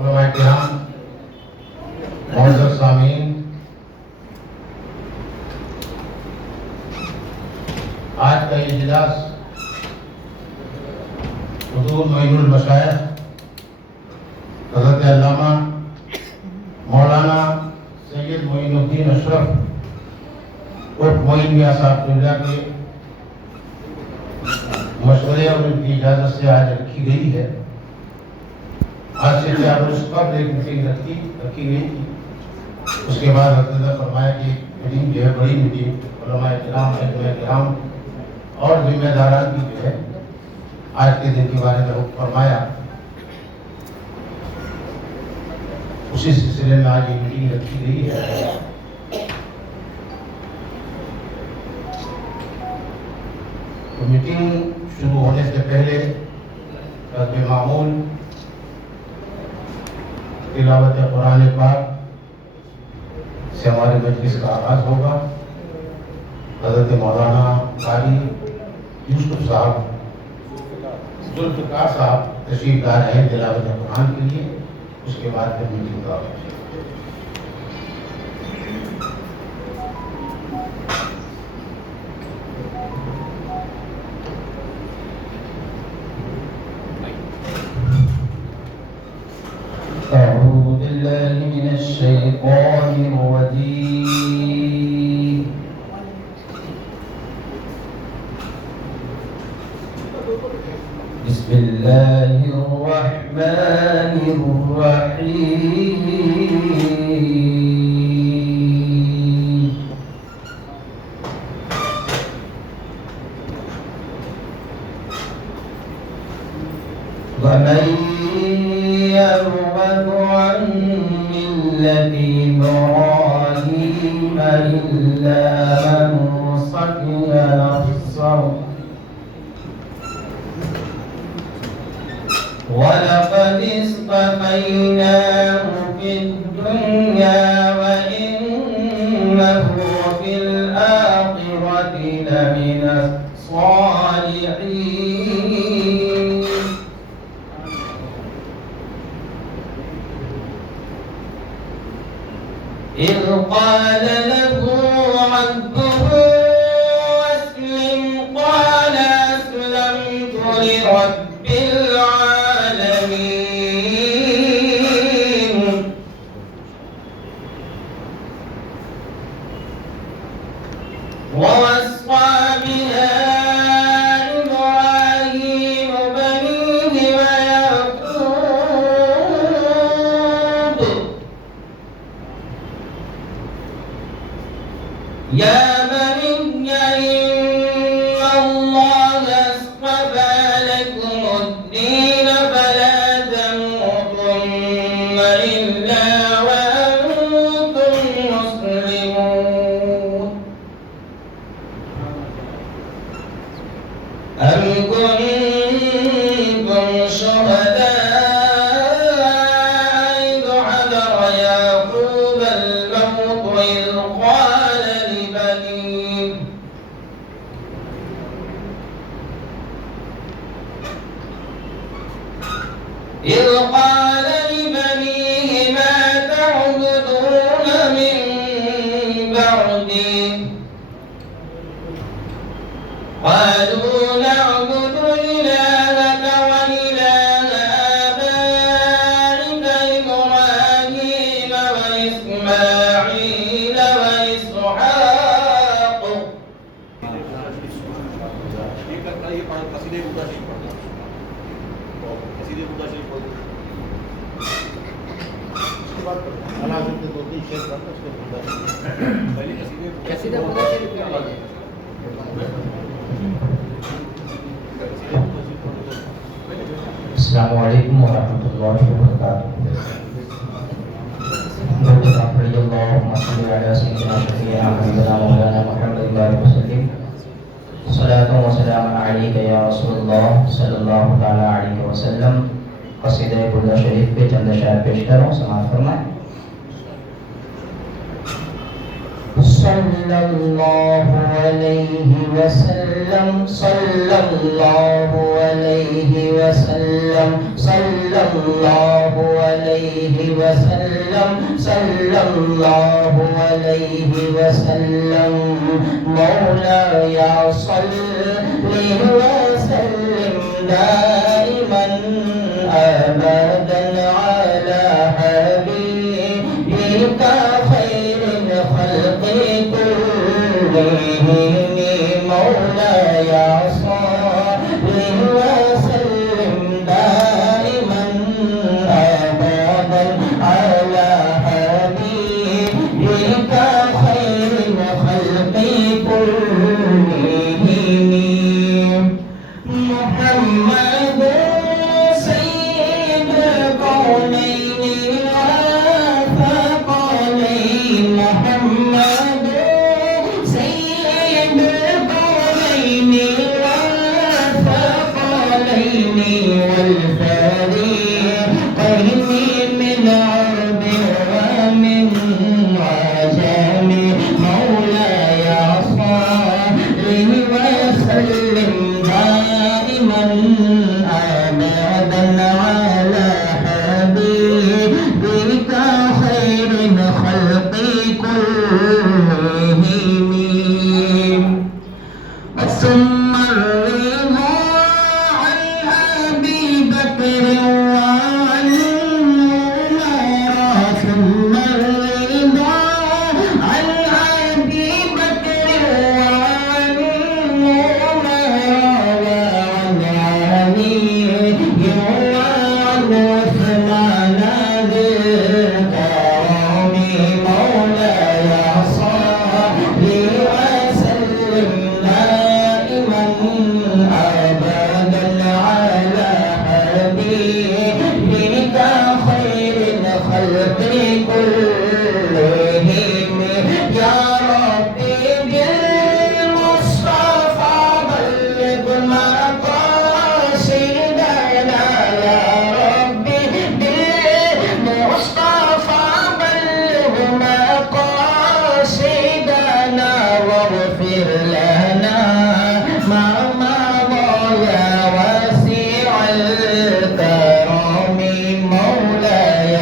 علماء کرام، معزز سامعین، آج کا یہ اجلاس حضور معین المشائخ حضرت علامہ مولانا سید معین الدین اشرف اور معین میاں صاحب اللہ کے مشورے اور ان کی اجازت سے آج رکھی گئی ہے۔ آج سے 4 روز قبل ایک میٹنگ رکھی گئی تھی۔ اس کے بعد حضرت نے فرمایا کہ میٹنگ جو ہے بڑی میٹنگ علماء کرام، علماء کرام اور ذمہ داران کی جو ہے آج کے دن کے بارے میں حکم فرمایا۔ اسی سلسلے میں آج یہ میٹنگ رکھی گئی ہے۔ تو میٹنگ شروع ہونے سے پہلے حسب معمول تلاوت قرآن پاک سے ہمارے مجلس کا آغاز ہوگا۔ حضرت مولانا قاری یوسف صاحب ذوالفقار صاحب تشریف لا رہے ہیں تلاوت قرآن کے لیے۔ اس کے بعد پھر میٹنگ کا أعوذ بالله من الشيطان الرجيم بسم الله الرحمن الرحيم ومن يرغب عن ملة إبراهيم إلا من صفي نفسه ولقد اصطفيناه في الدنيا وإنه في الآخرة لمن الصالحين إذ قال له ربه أسلم قال أسلمت لرب العالمين ووصى بها إبراهيم بنيه ويعقوب يا بني إن الله اصطفى لكم الدين فلا تموتن إلا وأنتم مسلمون أم كنتم شهداء إذ حضر يعقوب الموت إذ قال لبنيه ما تعبدون من بعدي قالوا نعبد إلهك وإله آبائك إبراهيم وإسماعيل وإسحاق السلام علیکم ورحمۃ اللہ وبرکاتہ۔ اللہم صل علی سیدنا شفیعنا حبیبنا مولانا محمد وسلم صلاۃ و سلام علیک یا رسول اللہ صلی اللہ تعالی علیہ وسلم۔ قصیدہ بردہ شریف پہ چند اشعار پیش کروں، سماعت فرمائیں۔ صلی اللہ علیہ وسلم صلی اللہ علیہ وسلم صلی اللہ علیہ عليه وسلم صلى الله عليه وسلم مولاي صل وسلم دائما أبدا على حبيبك خير الخلق كلهم مولاي صل وسلم دائما أبدا على حبيبك خير الخلق كلهم محمد سيد الكونين والثقلين محمد سيد الكونين والثقلين والفريقين من عرب ومن عجم مولاي صل وسلم دائما أبدا على حبيبك خير الخلق كلهم ثم الرضا عن أبي بكر وعن عمر ثم الرضا عن أبي بكر وعن عمر وعن علي وعن عثمان ذي الكرم مولاي صل وسلم دائما أبدا على حبيبك خير الخلق كلهم يا ربي بالمصطفى بلغ مقاصدنا يا ربي بالمصطفى بلغ مقاصدنا واغفر لنا ما مضى يا واسع الكرم مولاي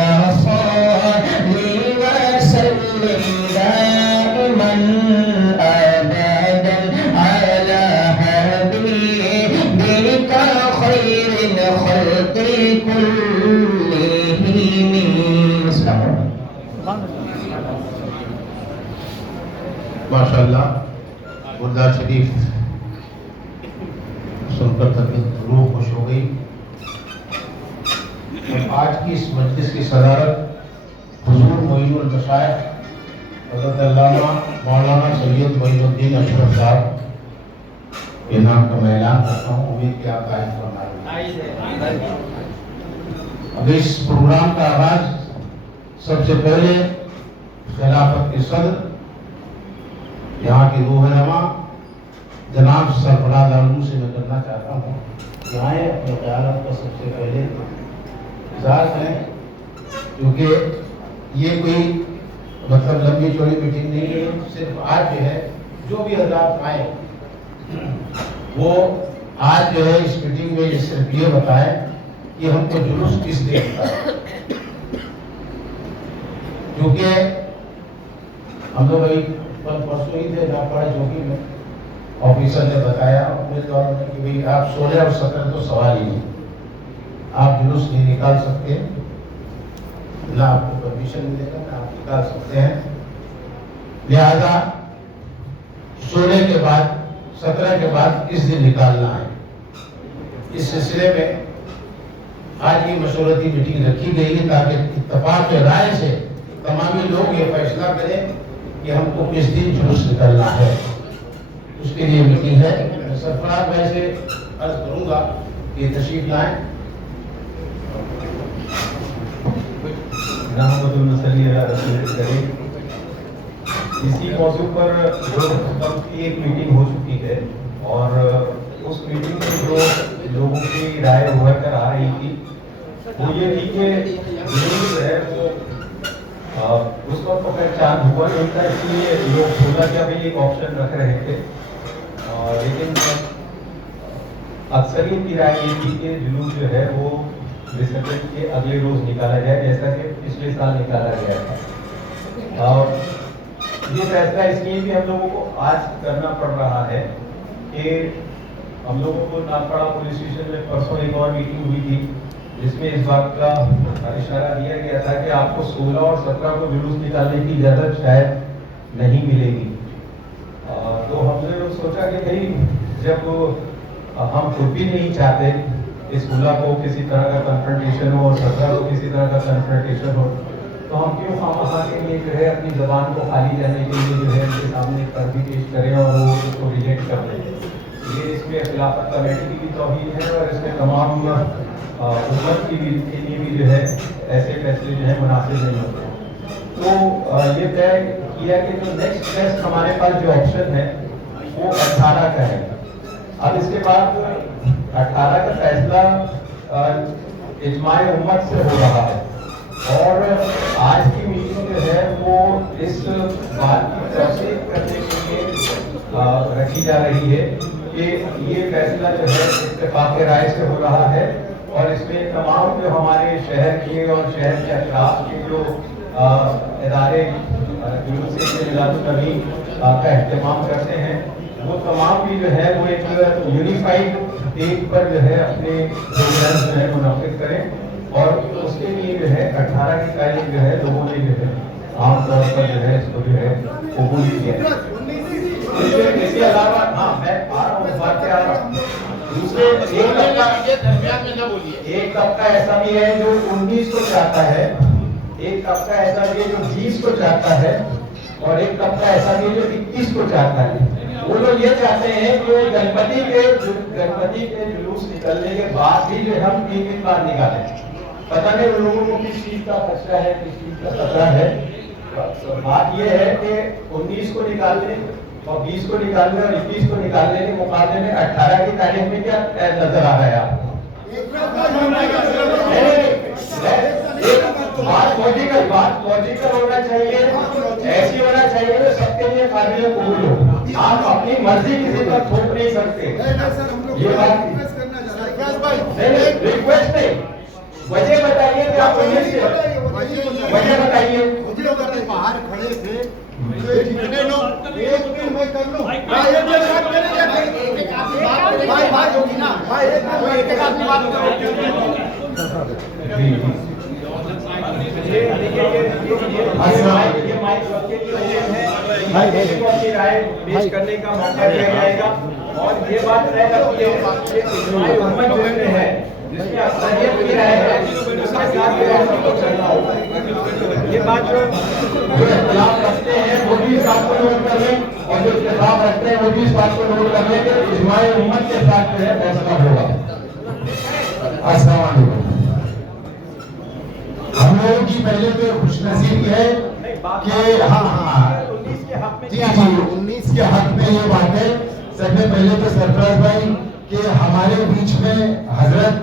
صل وسلم دائما أبدا على حبيبك خير الخلق كلهم السلام माशाल्लाह गुरदार शरीफ सुनकर तबीयत रूह खुश हो गई। आज की इस मजलिस की सदारत हुजूर मोइनुल मशाइख हज़रत अल्लामा मौलाना सैयद मोइनुद्दीन अशरफ साहब के नाम का मैं ऐलान करता हूँ। उम्मीद कि आप आए फरमाएंगे। अब इस प्रोग्राम का आगाज सबसे पहले खिलाफत के सदर यहाँ की रूहनुमा जनाब सरफराज आलू से मैं करना चाहता हूँ। यहाँ अपने ख्यालात का सबसे पहले इज़हार करें, क्योंकि ये कोई मतलब लंबी चौड़ी मीटिंग नहीं है। सिर्फ आज जो है जो भी हजरात आए वो आज जो है इस मीटिंग में ये सिर्फ ये बताएं कि हमको जुलूस किस लिए होता है, क्योंकि हम लोग अभी परसों ही थे नागपाड़ा चौकी में, ऑफिसर ने बताया उम्मीदवारों ने कि भाई आप 16 और 17 तो सवाल ही नहीं, आप जुलूस नहीं निकाल सकते, ना आपको परमिशन मिलेगा ना आप निकाल सकते हैं। लिहाजा 16 के बाद 17 के बाद किस दिन निकालना है, इस सिलसिले में आज की मशवरती मीटिंग रखी गई है ताकि इत्तेफाक के राय से तमामी लोग ये फैसला करें कि हमको किस दिन जुलूस निकलना है। उसके लिए मीटिंग है। मैं सरफराज भाई से अर्ज करूंगा कि तशरीफ लाएं। इसी मौजू पर जो कल की एक मीटिंग हो चुकी है और उस मीटिंग में जो लोगों की राय उभर कर आ रही थी वो ये थी कि जुलूस है वो उस वक्त तो खैर चांद हुआ नहीं था, इसलिए लोग 16 का भी एक ऑप्शन रख रहे थे। लेकिन अक्सरियत की राय ये थी कि जुलूस जो है वो विसर्जन के अगले रोज निकाला जाए, जैसा कि पिछले साल निकाला गया था। और ये फैसला इसलिए भी हम लोगों को आज करना पड़ रहा है कि हम लोगों को नागपाड़ा पुलिस स्टेशन में परसों एक और मीटिंग हुई थी, जिसमें इस बात का इशारा दिया गया था कि आपको 16 और 17 को जुलूस निकालने की इजाज़त शायद नहीं मिलेगी। तो हमने लोग सोचा कि भाई जब हम खुद भी नहीं चाहते इस 16 को किसी तरह का कन्फ्रंटेशन हो और 17 को किसी तरह का कन्फ्रंटेशन हो, तो हम क्यों खामखा के लिए जो है अपनी ज़बान को खाली रहने के लिए जो है उनके सामने तर्क पेश करें और वो उसको रिजेक्ट कर दें। ये इसमें खिलाफत कमेटी की भी तौहीन है और इसमें तमाम उम्मत के लिए भी जो है ऐसे फैसले जो है मुनासिब नहीं होते। तो ये तय किया कि जो नेक्स्ट बेस्ट हमारे पास जो ऑप्शन है वो 18 का है। अब इसके बाद 18 का फैसला इजमाए उम्मत से हो रहा है और आज की मीटिंग जो है वो इस बात की तस्दीक करने के लिए रखी जा रही है कि ये फैसला जो है इत्तेफाक राय से हो रहा है और इसमें तमाम जो हमारे शहर के और शहर के अतराफ के जो इदारे जुलूस मिलादुन्नबी का अहतमाम करते हैं वो तमाम भी जो है वो एक यूनिफाइड डेट पर जो है अपने प्रोग्राम जो है मुनक्किद करें और उसके लिए जो है 18 की तारीख जो है लोगों ने जो है आमतौर पर जो है इसको जो है कबूल किया। इसके अलावा हाँ मैं आ रहा हूँ बात पे आ रहा हूँ। दूसरे एक तबका ऐसा भी है जो 19 को चाहता है, एक तबका ऐसा भी है जो 20 को चाहता है और एक तबका ऐसा भी है जो 21 को चाहता है। वो लोग ये चाहते हैं कि गणपति के जुलूस निकलने के बाद भी जो हम 3 दिन बाद निकालें। पता नहीं उन लोगों को किस चीज का खतरा है, किस चीज का खतरा है। बात ये है कि 19 को निकालने और 20 को निकालने और 21 को निकालने के मुकाबले में 18 की तारीख में क्या नजर आ रहा है आपको? बात लॉजिकल होना चाहिए, ऐसी होना चाहिए जो सबके लिए काबिल कबूल हो। आप अपनी मर्जी किसी पर थोप नहीं सकते। ये बात नहीं, रिक्वेस्ट नहीं, वजह बताइए कि आप वजह बताइए। बाहर खड़े थे जितने लोग एक दिन में कर लो बात होगी ना, एक आदमी बात अपनी राय पेश करने का मौका दिया जाएगा और ये बात तय करती है उम्मत जो है जिसमें अक्सरियत की राय है उसके साथ चलना होगा। ये बात जो इख्तिलाफ रखते हैं वो भी इस बात को नोट कर लें और जो इख्तिलाफ रखते हैं वो भी इस बात को नोट कर लें कि इजमाए उम्मत के साथ जो है फैसला होगा। अस्सलाम वालेकुम। हम लोगों की पहले तो खुशनसीबी है कि हाँ जी 19 के हक में ये बात है। सबसे पहले तो सरफराज भाई कि हमारे बीच में हजरत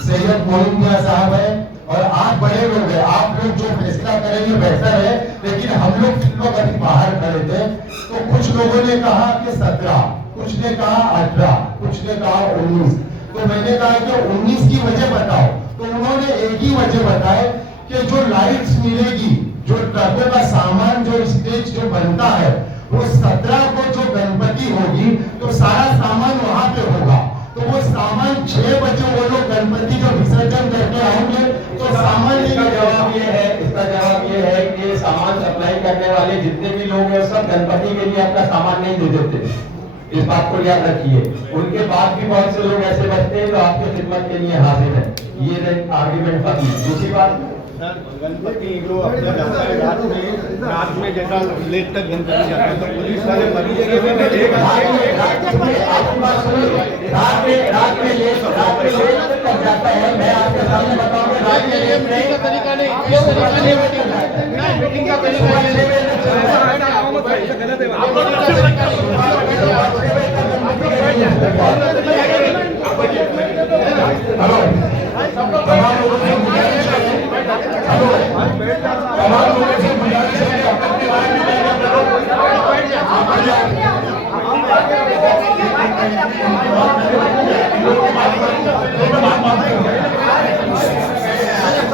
सैयद मोइनुद्दीन साहब है और आप बड़े लोग हैं, आप लोग जो फैसला करेंगे बेहतर है। लेकिन हम लोग जिन लोग अभी बाहर खड़े थे तो कुछ लोगों ने कहा कि 17, कुछ ने कहा 18, कुछ ने कहा 19। तो मैंने कहा कि 19 की वजह बताओ, तो उन्होंने एक ही वजह बताए कि जो लाइट्स मिलेगी, जो ट्रकों का सामान, जो स्टेज जो बनता है वो 17 को जो गणपति होगी तो सारा सामान वहां पे होगा। तो वो सामान 6 बजे वो लोग गणपति का विसर्जन करके आएंगे तो सामान। इसका जवाब ये है कि सामान सप्लाई करने वाले जितने भी लोग हैं सब गणपति के लिए अपना सामान नहीं दे देते। इस बात को याद रखिए। उनके बाद भी बहुत से लोग ऐसे बचते हैं जो आपकी खिदमत के लिए हाजिर है। ये आर्ग्यूमेंट खत्म। दूसरी बात गणपति जो अपना जाता है रात में जैसा लेट तक गणपति जाता है तो पुलिस वाले मरी जगह में रात में लेट तक जाता है। मैं आपके सामने बताऊंगा रात में लेट नहीं का तरीका नहीं, ये तरीका नहीं, मीटिंग का तरीका गलत है।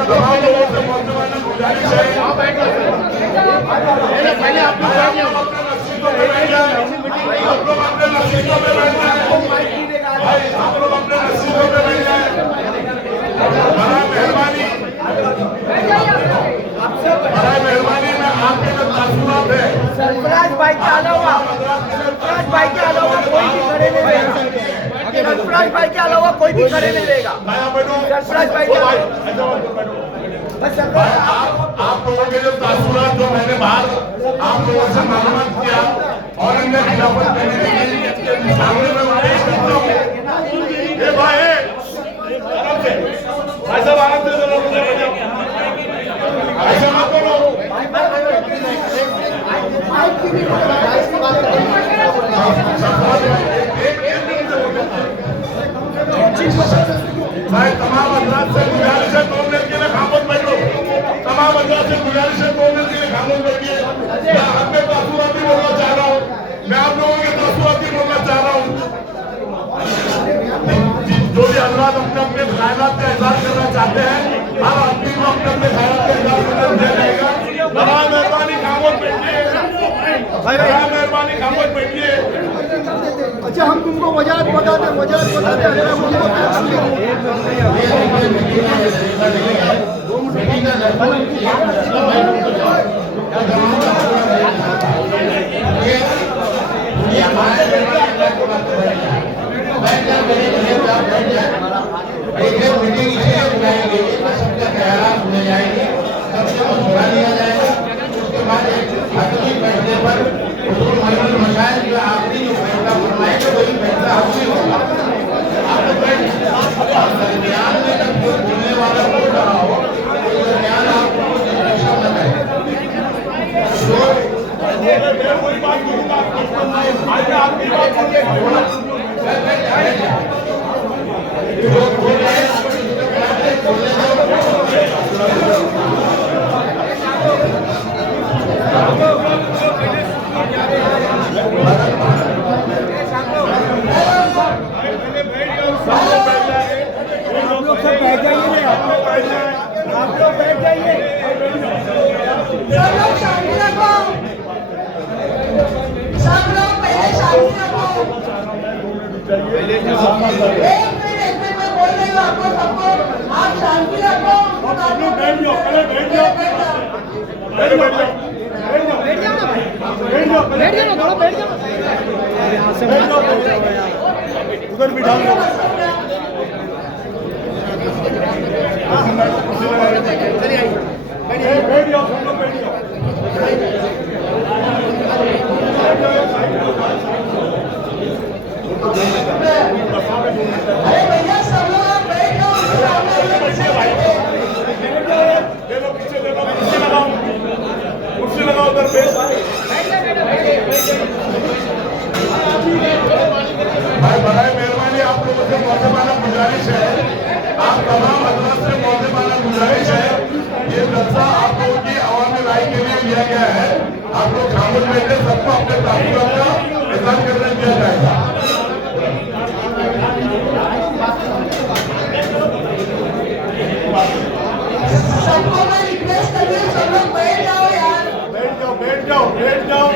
तमाम लोगों से मौजूदाना गुजारिश है पहले आप लोग आप अपने नसीबों पे बैठ जाए, आप लोग अपने नसीबों पे बैठ जाए, भाई आप लोग अपने नसीबों पे बैठ जाए। बड़ा मेहरबानी में आपके जो तासुरात है सरफराज भाई के अलावा कोई भी खड़े नहीं रहेगा। सरफराज भाई के अलावा कोई भी खड़े नहीं रहेगा। सरफराज भाई के आप लोगों के जो तासुरात जो मैंने बाहर आप लोगों से मालूमात किया और इनमें खिलाफत करने के सामने में पेश करता हूँ। ये भाई साहब आराम से ऐसा मत करो। मैं तमाम हजरात से गुजारिश है 2 मिनट के लिए खामोश बैठो। तमाम हजरात से गुजारिश है 2 मिनट के लिए खामोश बैठिए। मैं अपने तासुराती बोलना चाह रहा हूँ, मैं आप लोगों के तासुराती बोलना चाह रहा हूँ। जो भी हजरात अपने अपने ख्यालात का इजहार करना चाहते हैं, हर आदमी को अपने अपने ख्यालात का इजहार करना दिया जाएगा। बड़ा मेहरबानी खामोश बैठिए, बड़ा मेहरबानी खामोश बैठिए। अच्छा हम तुमको वजह बताते अगर हम उनको मीटिंग इसलिए बुलाई गई है, सबके ख्यालात सुने जाएंगे, सबसे मशवरा लिया जाएगा। उसके बाद एक आखिरी फैसले पर मशाइल जो आखिरी जो फैसला फरमाएगा वही फैसला हासिल होगा। आप लोग दरमियान में जब कोई बोलने वाला बोल रहा हो तो दरमियान आपको डिस्कशन न करें। कोई बात करूंगा आपकी बात उधर भी डाल दो। बैठ जाओ, सब लोग बैठ जाओ। अरे भैया सब लोग बैठ जाओ। कुर्सी लगाओ उधर पे। भाई बड़ाई मेहरबानी आप लोगों से मौजूदाना गुजारिश है, आप तमाम हजरात से मौजूदाना गुजारिश है, ये जलसा आप लोगों की अवामी राय के लिए लिया गया है। आप लोग खामोश बैठे, सबको अपने तासुरात का इज़हार करने दिया जाएगा। सबको मैं रिक्वेस्ट कर रही हूँ सब लोग बैठ जाओ यार। बैठ जाओ, बैठ जाओ, बैठ जाओ।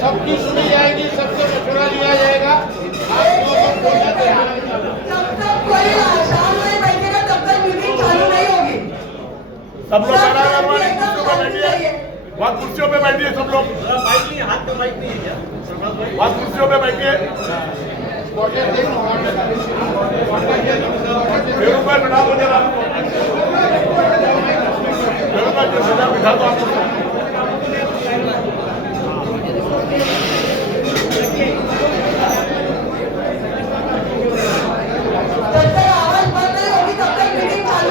सबकी सुनी जाएगी, सबसे मशवरा लिया जाएगा। जब तक कोई आसाम नहीं बैठेगा तब तक मीटिंग चालू नहीं होगी। सब लोग बैठिए, वहाँ कुर्सियों पे बैठिए सब लोग। माइक नहीं, हाथ में माइक नहीं है क्या? वहाँ कुर्सियों पे बैठिए। फिर ऊपर बिठा दो जरा, फिर ऊपर बिठा दो आप। जब तक आवाज बंद नहीं होगी तब तक मीटिंग चालू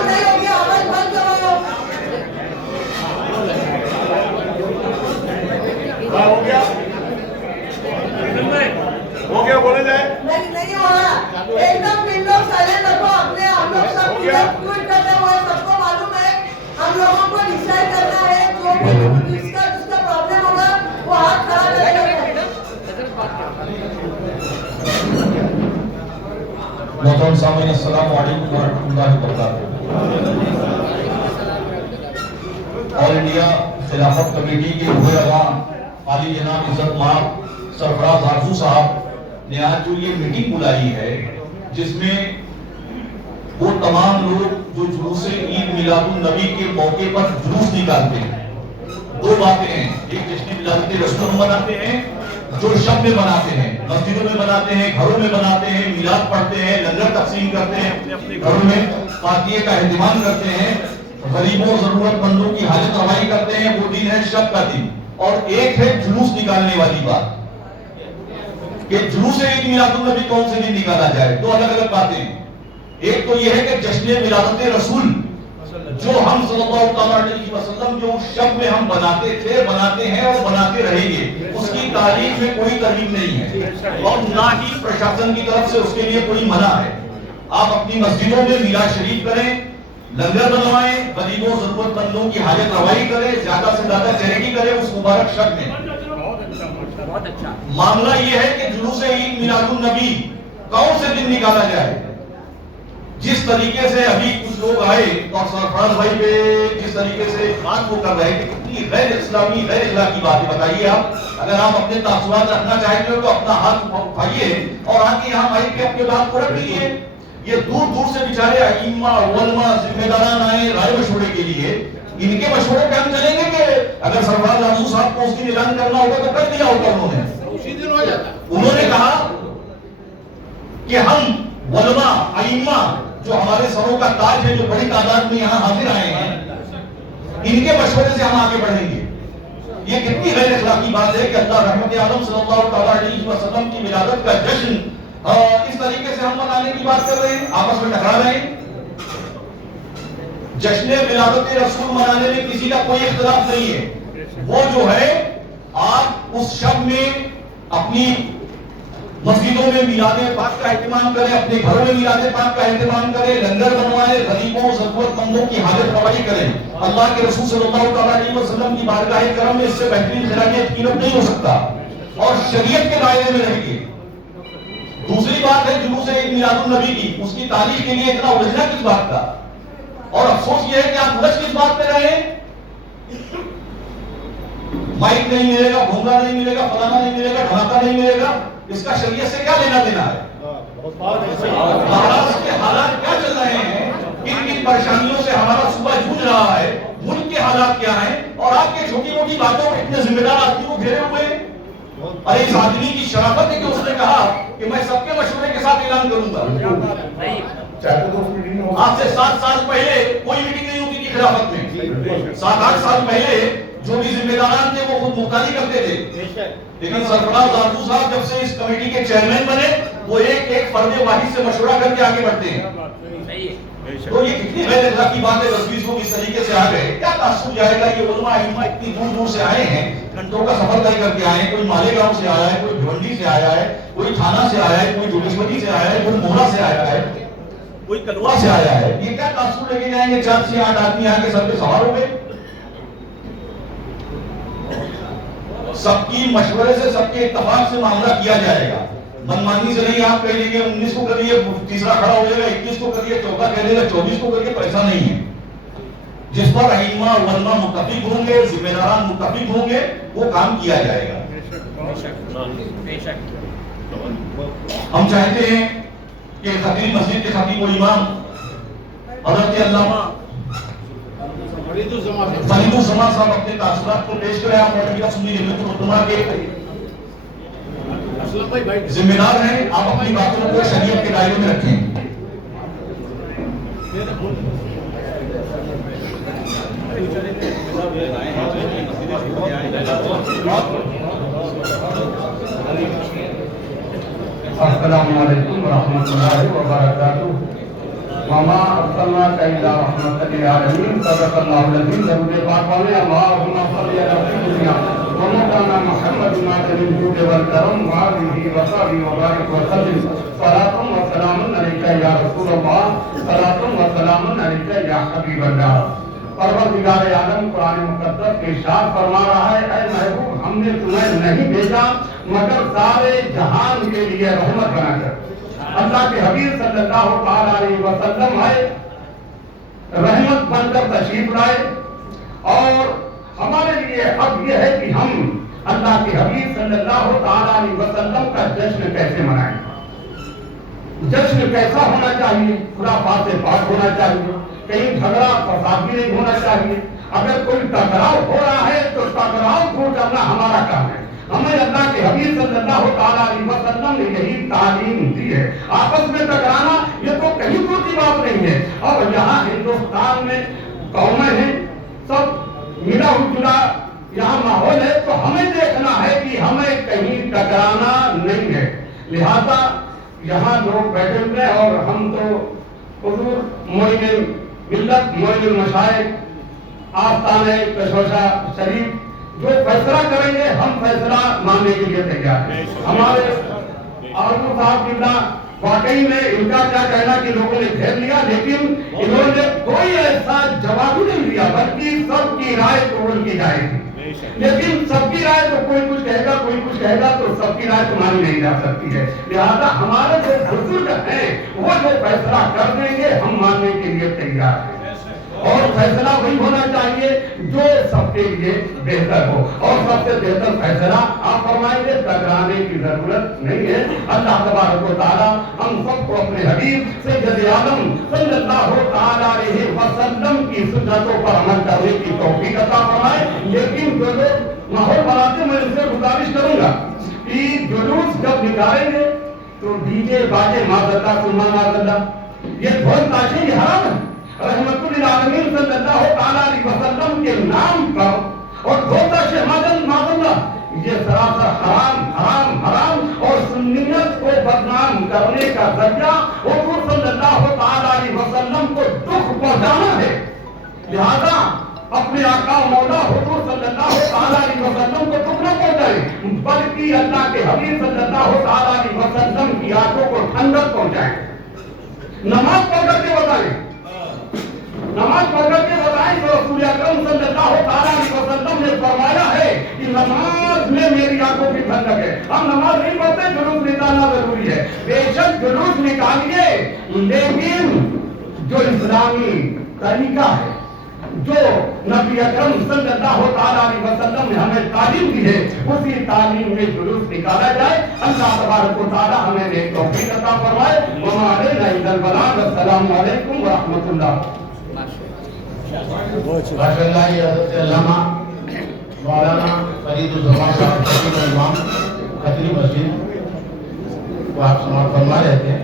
محترم سامعین السلام علیکم ورحمۃ اللہ وبرکاتہ۔ آل انڈیا خلافت کمیٹی کے ہوئے عوام عالی جناب عزت مآب سرفراز آرزو صاحب نے آج جو یہ میٹنگ بلائی ہے، جس میں وہ تمام لوگ جو جلوس عید میلاد النبی کے موقع پر جلوس نکالتے ہیں، دو باتیں ہیں، ایک جشن میلاد رسول مناتے ہیں جو شب میں مناتے ہیں، مسجدوں میں مناتے ہیں، گھروں میں مناتے ہیں، میلاد پڑھتے ہیں، لنگر تقسیم کرتے ہیں، اپنے اپنے گھروں میں فاتحے کا اہتمام کرتے ہیں، غریبوں ضرورت مندوں کی حاجت روائی کرتے ہیں، وہ دن ہے شب کا دن۔ اور ایک ہے جلوس نکالنے والی بات کہ جلوس عید میلاد النبی کون سے دن نکالا جائے، دو الگ الگ باتیں۔ ایک تو یہ ہے کہ جشن ولادت رسول جو ہم صلی اللہ علیہ وسلم جو شب میں ہم بناتے تھے، بناتے ہیں اور بناتے رہیں گے، اس کی تاریخ میں کوئی ترغیب نہیں ہے اور نہ ہی پرشاسن کی طرف سے اس کے لیے کوئی منع ہے۔ آپ اپنی مسجدوں میں میلاد شریف کریں، لنگر بنوائیں، غریبوں ضرورت مندوں کی حاجت روائی کریں، زیادہ سے زیادہ چیریٹی کریں اس مبارک شب میں۔ معاملہ یہ ہے کہ جلوس عید میلاد النبی کون سے دن نکالا جائے۔ جس طریقے سے ابھی کچھ لوگ آئے اور سرفراز بھائی پہ جس طریقے سے بات وہ کر رہے ہیں کہ کتنی غیر اسلامی غیر اخلاقی باتیں بتائیے آپ۔ اگر آپ اپنے تعصبات رکھنا چاہتے ہو تو اپنا ہاتھ اٹھائیے اور آ کے یہاں مائک پہ اپنے بات کو رکھ لیجیے۔ یہ دور دور سے بیچارے ائمہ علماء ذمہ داران آئے رائے مشورے کے لیے، ان کے مشورے پہ ہم چلیں گے کہ اگر سرفراز آرزو صاحب کو اس دن اعلان کرنا ہوگا تو کر دیا ہوگا انہوں نے کہا کہ ہم علماء ائمہ جو ہمارے سروں کا تاج ہے، جو بڑی تعداد میں یہاں حاضر آئے ہیں، ان کے مشورے سے ہم آگے بڑھیں گے۔ یہ کتنی غیر اخلاقی بات ہے کہ اللہ رحمت عالم صلی اللہ علیہ وسلم کی ولادت کا جشن اس طریقے سے ہم منانے کی بات کر رہے ہیں، آپس میں ٹکرا رہے ہیں۔ جشن ولادت رسول منانے میں کسی کا کوئی اختلاف نہیں ہے۔ وہ جو ہے آپ اس شب میں اپنی مسجدوں میں میلاد پاک کا اہتمام کریں، اپنے گھروں میں میلاد پاک کا اہتمام کریں، لنگر بنوائیں، غریبوں ضرورت مندوں کی حاجت روائی کریں۔ اللہ کے رسول صلی اللہ علیہ وسلم کی بارگاہ کرم میں اس سے بہترین خیرالیت قیمت نہیں ہو سکتا اور شریعت کے دائرے میں رہیں گے۔ دوسری بات ہے جلوس عید میلاد النبی کی، اس کی تاریخ کے لیے اتنا الجھنا کس بات کا، اور افسوس یہ ہے کہ آپ الجھ کس بات پہ رہے۔ مائک نہیں ملے گا، بھونگا نہیں ملے گا، فلانا نہیں ملے گا، ڈھماکا نہیں ملے گا، اس کا شریعت سے کیا لینا دینا ہے؟ مہاراشٹر کے حالات کیا چل رہے ہیں، کن کن پریشانیوں سے ہمارا صوبہ جھوج رہا ہے، ملک کے حالات کیا ہیں، اور آپ کے چھوٹی موٹی باتوں میں اتنے ذمہ دار آدمی کو گھیرے ہوئے ہیں۔ اور اس آدمی کی شرافت ہے کہ اس نے کہا کہ میں سب کے مشورے کے ساتھ اعلان کروں گا۔ آج سے 7 سال پہلے کوئی میٹنگ نہیں ہوتی تھی خلافت میں، 7-8 سال پہلے جو بھی ذمہ داران تھے وہ خود مختاری کرتے تھے، لیکن سرفراز آرزو صاحب جب سے اس کمیٹی کے چیئرمین بنے وہ ایک ایک فرد واحد سے مشورہ کر کے آگے بڑھتے ہیں۔ تو یہ کتنی غیر اخلاقی بات ہے، 10-20 لوگ اس طریقے سے آ گئے، کیا تعصب جائے گا؟ یہ علماء ائمہ اتنی دور دور سے آئے ہیں، گھنٹوں کا سفر طے کر کے آئے ہیں، کوئی مالیگاؤں سے آیا ہے، کوئی بھیونڈی سے آیا ہے، کوئی تھانہ سے آیا ہے، کوئی جوگیشوری سے آیا ہے، کوئی موہرا سے آیا ہے، کوئی کلوا سے آیا ہے۔ یہ کیا تعصب لے کے جائیں گے 4 سے 8 آدمی آ کے سر پہ سوار ہو گئے؟ سب کی مشورے سے سب کے اتفاق سے معاملہ کیا جائے گا، منمانی سے نہیں۔ آپ کہہ لیں گے 19 کو کریے، تیسرا کھڑا ہو جائے گا 21 کو کریے، چوتھا کہہ دے گا 24 کو کریے، ایسا نہیں ہے۔ جس پر ائمہ علماء متفق ہوں گے، ذمہ داران متفق ہوں گے، وہ کام کیا جائے گا۔ ہم چاہتے ہیں کہ خطیب مسجد کے خطیب و امام حضرت علامہ فرید الزمان صاحب اپنے تاثرات کو پیش کریں۔ آپ مولانا سنی جمعیت العلماء کے ذمہ دار ہیں، آپ اپنی باتوں کو شریعت کے دائرے میں رکھیں۔ السلام علیکم ورحمۃ اللہ وبرکاتہ۔ وما ارسلناک الا رحمۃ للعالمین۔ صدق اللہ العظیم۔ درود پاک پڑھیں۔ اللہم صل علی سیدنا ومولانا محمد ماطر الجود والکرم وآلہ وصحبہ وبارک وسلم۔ صلاۃ و سلام علیک یا رسول اللہ، صلاۃ و سلام علیک یا حبیب اللہ۔ پروردگار عالم قرآن مقدس کے ارشاد فرما رہا ہے، اے محبوب ہم نے تمہیں نہیں بھیجا مگر سارے جہان کے لیے رحمت بنا کر۔ اللہ کے حبیب صلی اللہ علیہ وسلم آئے, رحمت بن کر تشریف لائے, اور ہمارے لیے اب یہ ہے کہ ہم اللہ کے حبیب صلی اللہ علیہ وسلم کا جشن کیسے منائیں. جشن کیسا ہونا چاہیے؟ خرافات سے پاک ہونا چاہیے, کہیں جھگڑا فساد بھی نہیں ہونا چاہیے. اگر کوئی ٹکراؤ ہو رہا ہے تو ٹکراؤ دور کرنا ہمارا کام ہے. ہمیں اللہ کے حبیب صلی اللہ علیہ وسلم نے یہی تعلیم دی ہے. آپس میں ٹکرانا یہ تو کہیں دور کی بات نہیں ہے. اب یہاں ہندوستان میں قومیں ہیں, سب ملا جلا یہاں ماحول ہے, تو ہمیں دیکھنا ہے کہ ہمیں کہیں ٹکرانا نہیں ہے. لہذا یہاں لوگ بیٹھے ہوئے اور ہم تو حضور معین ملت معین المشائخ آستانہ کشوشہ شریف جو فیصلہ کریں گے ہم فیصلہ ماننے کے لیے تیار ہیں. ہمارے آرزو صاحب قبلہ واقعی میں ان کا کیا کہنا کہ لوگوں نے گھیر لیا, لیکن انہوں نے کوئی ایسا جواب نہیں دیا, بلکہ سب کی رائے قبول کی جائے گی. لیکن سب کی رائے تو کوئی کچھ کہے گا, کوئی کچھ کہے گا, تو سب کی رائے تو مانی نہیں جا سکتی ہے. لہذا ہمارے جو بزرگ ہیں وہ جو فیصلہ کر دیں گے ہم ماننے کے لیے تیار ہیں, اور فیصلہ وہی ہونا چاہیے جو سب کے لیے بہتر ہو. اور سب سے بہتر فیصلہ آپ فرمائیں گے, ٹکرانے کی ضرورت نہیں ہے. اللہ تبارک و تعالی ہم سب کو اپنے حبیب سید عالم صلی اللہ علیہ وسلم کی سنتوں پر عمل کرنے کی توفیق عطا فرمائے. لیکن جو لوگ ماحول بناتے, میں ان سے گزارش کروں گا کہ جلوس جب نکالیں گے تو ڈی جے باجے معذلہ سلمان معذلہ یہ ڈھول تاشے یہ حرام ہے. رحمت للعالمین صلی اللہ علیہ وسلم کے نام پر اور دھوتا شہمادن معذلہ یہ سراسر حرام حرام حرام اور سنیت کو بدنام کرنے کا ذریعہ حضور صلی اللہ علیہ وسلم کو دکھ پہنچانا ہے. لہذا اپنے آقا مولا حضور صلی اللہ علیہ وسلم کو دکھ نہ پہنچائے, بلکہ اللہ کے حبیب صلی اللہ علیہ وسلم کی آنکھوں کو ٹھنڈک پہنچائیں. نماز پڑھ کر کے بتائیں, نماز پڑھ کر کے بتائیں تو رسول اکرم صلی اللہ علیہ وسلم نے فرمایا ہے کہ نماز میں میری آنکھوں کی ٹھنڈک ہے. ہم نماز نہیں پڑھتے, جلوس نکالنا ضروری ہے. بے شک جلوس نکالیے, لیکن جو اسلامی طریقہ ہے, جو نبی اکرم صلی اللہ علیہ وسلم نے ہمیں تعلیم دی ہے, اسی تعلیم میں جلوس نکالا جائے. اللہ تبارک و تعالی ہمیں نیک توفیق عطا فرمائے. وما علینا الا البلاغ. السلام علیکم ورحمۃ اللہ. ماشاء اللہ. یہ حضرت علامہ مولانا فرید الزمان صاحب خطیب امام خطری مسجد کو آپ سماعت فرما رہے تھے.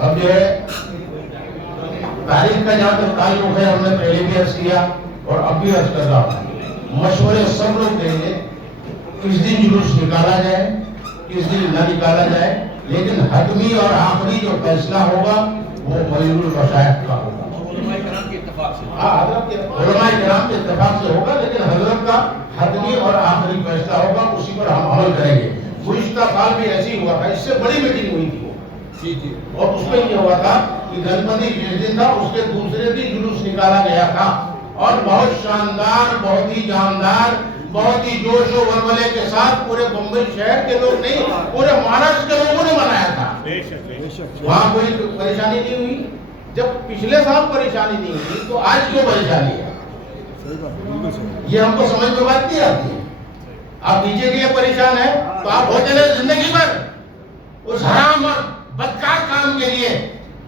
اب جو ہے تاریخ کا جہاں تک تعلق ہے, ہم نے پہلے بھی عرض کیا اور اب بھی عرض کر رہا ہوں, مشورے سب لوگ دیں گے کس دن جلوس نکالا جائے کس دن نہ نکالا جائے, لیکن حتمی اور آخری جو فیصلہ ہوگا وہ معین المشائخ کا ہوگا. علماء کرام کے اتفاق سے ہوگا, لیکن حضرت کا حتمی اور آخری فیصلہ ہوگا, اسی پر ہم عمل کریں گے. گزشتہ سال بھی ایسی ہوا تھا, اس سے بڑی میٹنگ ہوئی تھی وہ, اور اس میں یہ ہوا تھا کہ گنپتی جس دن تھا اس کے دوسرے دن جلوس نکالا گیا تھا, اور بہت شاندار, بہت ہی جاندار, بہت ہی جوش و ولولے کے ساتھ پورے بمبئی شہر کے لوگ نہیں, پورے مہاراشٹر کے لوگوں نے منایا تھا. وہاں کوئی پریشانی نہیں ہوئی. جب پچھلے سال پریشانی نہیں ہوئی تو آج کیوں پریشانی ہے؟ یہ ہم کو سمجھ میں بات نہیں آتی ہے. آپ نیچے کے لیے پریشان ہیں تو آپ ہو چلے زندگی بھر اس حرام اور بدکار کام کے لیے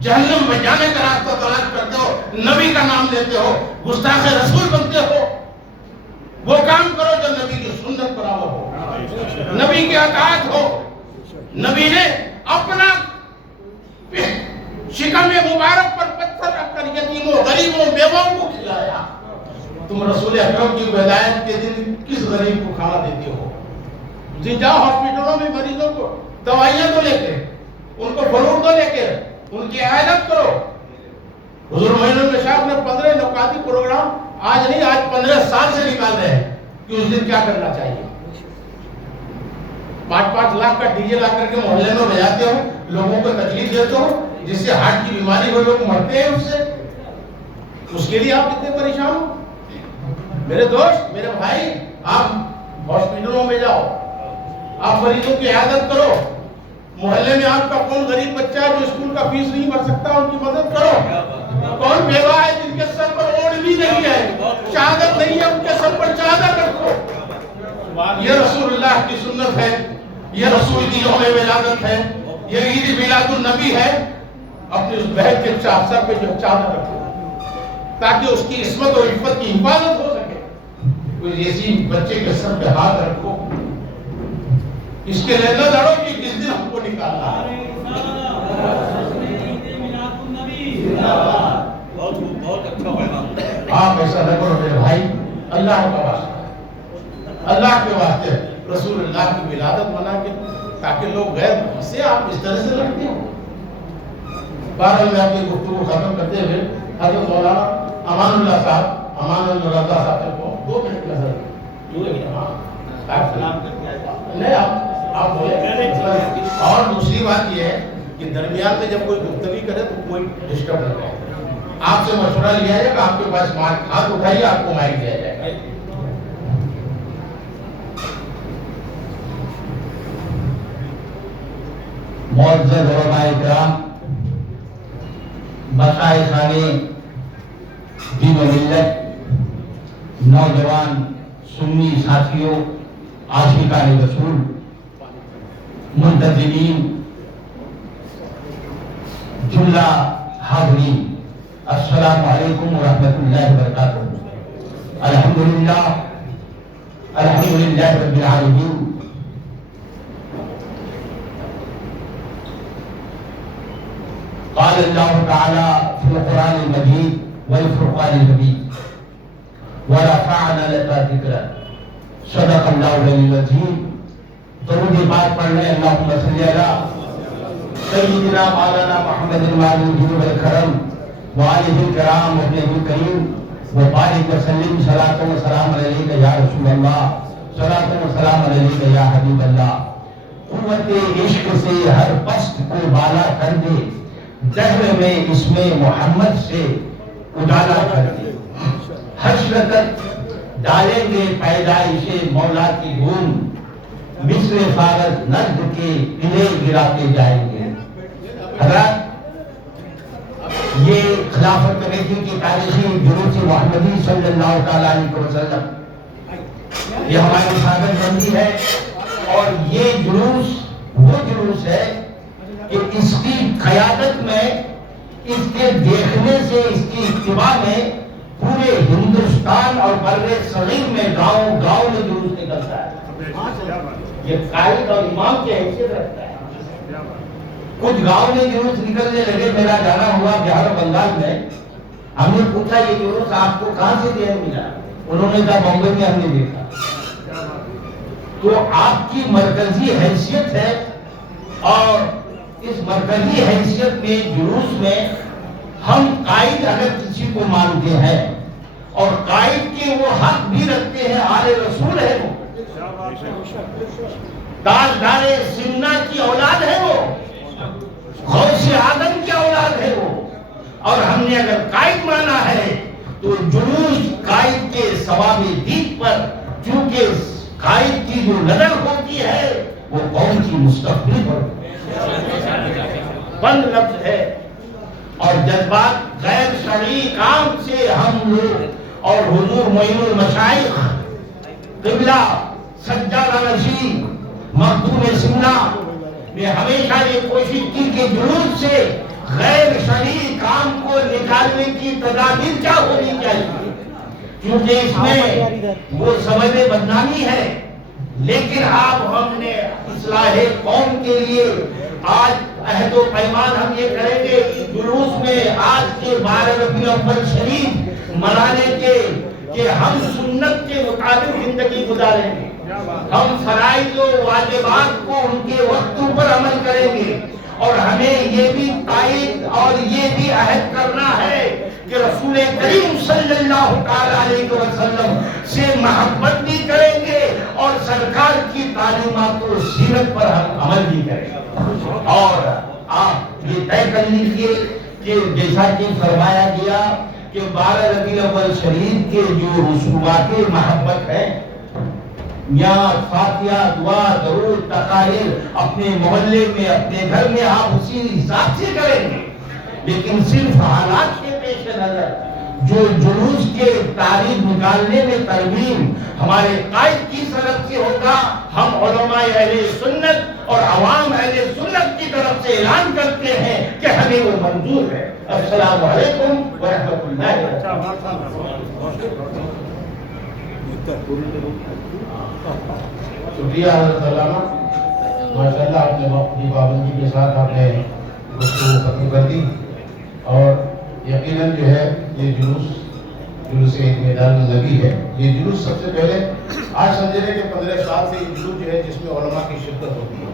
جہنم میں جانے کا راستہ تلاش کرتے ہو, نبی کا نام لیتے ہو, گستاخ رسول بنتے ہو. وہ کام کرو جو نبی کی سنت پر عمل ہو, نبی کی اطاعت ہو. نبی نے اپنا شکم مبارک پر پتھر رکھ کر یتیموں, غریبوں, بیواؤں کو کھلایا. تم رسول اکرم کی ولایت کے دن کس غریب کو کھانا دیتے ہو؟ جاؤ ہاسپٹلوں میں مریضوں کو دوائیاں تو لے کے, ان کو فروغ تو لے کے, ان کی عیادت کرو. حضور معین المشائخ نے 15 نکاتی پروگرام آج نہیں, آج 15 سال سے نکال رہے ہیں کہ اس دن کیا کرنا چاہیے. 5-5 لاکھ کا ڈی جے لا کر کے محلے میں بجاتے ہو, لوگوں کو تکلیف دیتے ہو, جس سے ہارٹ کی بیماری ہو لوگ مرتے ہیں اس سے. اس کے لیے آپ کتنے پریشان ہو؟ میرے دوست, میرے بھائی, آپ ہاسپٹلوں میں جاؤ, آپ مریضوں کی عیادت کرو, मोहल्ले में आपका कौन गरीब बच्चा है जो स्कूल का फीस नहीं भर सकता, उनकी मदद करो। कौन बेवा है जिनके सर पर ओढ़नी नहीं है, चादर नहीं है, उनके सर पर चादर रखो। ये रसूलुल्लाह की सुन्नत है, ये रसूल की यौम विलादत है, ये ईद मिलादुन नबी है। अपने उस बहन के सर पे जो चादर रखो ताकि उसकी इस्मत और इफ़्फ़त की हिफाजत हो सके। कोई ऐसी बच्चे के सर पे हाथ रखो, इसके लिए न लड़ो कि किस दिन हमको निकालना है। बहुत अच्छा पैगाम। आप ऐसा न करो मेरे भाई, अल्लाह का वास्ता, अल्लाह के वास्ते रसूलुल्लाह की विलादत मना के, ताकि लोग गैर से आप इस तरह से लड़ते हो। बहरहाल मैं अपनी गुफ्तगू को खत्म करते हुए हज़रत मौलाना अमानुल्लाह साहब, अमानुल्लाह रज़ा साहब को 2 मिनट का सर नहीं आप बोले। और दूसरी बात यह है कि दरमियान में जब कोई गुफ्तगी करे तो कोई डिस्टर्ब न करे। आपसे मशवरा लिया जाएगा, आपके पास माइक हाथ उठाइए, आपको माइक दिया जाएगा। मुअज़्ज़ज़ उलमाए किराम, मशाइख़ाने दीन व मिल्लत, नौजवान सुन्नी साथियों, आशिकाने रसूल, मुंतज़िमीन, जुमला हाज़रीन, अस्सलामु अलैकुम व रहमतुल्लाहि व बरकातुहू। अल्हम्दुलिल्लाह रब्बिल आलमीन। क़ाल अल्लाहु तआला फ़िल क़ुरानिल मजीद वल फ़ुरक़ानिल हमीद व रफ़अना लका ज़िक्रक। सदक़ल्लाहुल अज़ीम। दरूद पाक पढ़ लें। अल्लाहुम्मा सल्लि अला सय्यिदिना मौलाना मुहम्मदिन वालिहि वल करम व आलिहिल किराम व अहलिहिल करीम व बारिक व सल्लिम सलातो व सलाम अलैका या रसूलल्लाह, सलातो व सलाम अलैका या हबीबल्लाह। क़ुव्वते इश्क से हर पस्त को बाला कर दे, दहर में इसमें मोहम्मद से उजाला कर दे। हश्र तक डालेंगे पैदाइशे मौला की धूम, मिस्र फारस नर्द के किले गिराते जाएंगे। हज़रत, ये खिलाफत कमेटी की तारीखी जुलूस मोहम्मदी सल्लल्लाहु तआला अलैहि वसल्लम, ये हमारी सादतबंदी है। और ये जुलूस वो जुलूस है कि इसकी क़यादत में, इसके देखने से, इसकी इत्तिबा में पूरे हिंदुस्तान और बर्रे सगीर में गांव-गांव में जुलूस निकलता है। ये कायद और इमाम की हैसियत रखता है। कुछ गांव में जुलूस निकलने लगे, मेरा जाना हुआ बिहार और बंगाल में। हमने पूछा ये जुलूस आपको कहां से देन मिला? उन्होंने कहा बॉम्बे में हमने देखा। तो आपकी मरकजी हैसियत है, और इस मरकजी हैसियत में जुलूस में हम कायद अगर किसी को मानते हैं और कायद के वो हक भी रखते हैं, आले रसूल है वो, ताजदारे सिमना की औलाद है वो, गौसे आदम की औलाद है वो, और हमने अगर कायद माना है तो जुलूस कायद के सवाबे दीद पर, चूंकि कायद की जो नजर होती है वो कौम की मुस्तक़बिल पर बंद लफ्ज है। और जज्बात गैर शरई काम से हम लोग और हुजूर मोइनुल मशाइख क़िबला सज्जादा नशीं मखदूम सिमना ने हमेशा ये कोशिश की कि जुलूस से गैर शरई काम को निकालने की तदाबीर क्या होनी चाहिए, क्योंकि इसमें वो समझे बदनामी है। लेकिन आप हमने इस्लाहे कौम के लिए आज अहदो पैमान हम ये करेंगे इस जुलूस में आज के 12 रबीउल अव्वल शरीफ मनाने के कि हम सुन्नत के मुताबिक जिंदगी गुजारेंगे, हम फराइज़ व वाजिबात को उनके वक्तों पर अमल करेंगे। और हमें ये भी तायद और ये भी अहद करना है कि रसूल करीम सल्लल्लाहु अलैहि वसल्लम से मोहब्बत भी करेंगे और सरकार की तालीमात और सीरत पर हम अमल भी करेंगे। और आप ये तय कर लीजिए कि जैसा कि फरमाया गया कि 12 रबीउल अव्वल शरीफ के जो रसूमात मोहब्बत है نیاز، فاتحہ، دعا، درود، تقاریر اپنے محلے میں، اپنے گھر میں آپ اسی حساب سے کریں گے، لیکن صرف حالات کے پیش نظر جو جلوس کے تاریخ نکالنے میں ترمیم ہمارے قائد کی طرف سے ہوگا، ہم علماء اہل سنت اور عوام اہل سنت کی طرف سے اعلان کرتے ہیں کہ ہمیں وہ منظور ہے۔ السلام علیکم ورحمۃ اللہ وبرکاتہ۔ شکریہ حضرت علامہ، ماشاءاللہ آپ نے وقت کی پابندی کے ساتھ آپ نے گفتگو ختم کر دی، اور یقیناً جو ہے یہ جلوس ایک میدان نبی ہے۔ یہ جلوس سب سے پہلے آج سمجھے کہ 15 سال سے یہ جلوس جو ہے جس میں علماء کی شرکت ہوتی ہے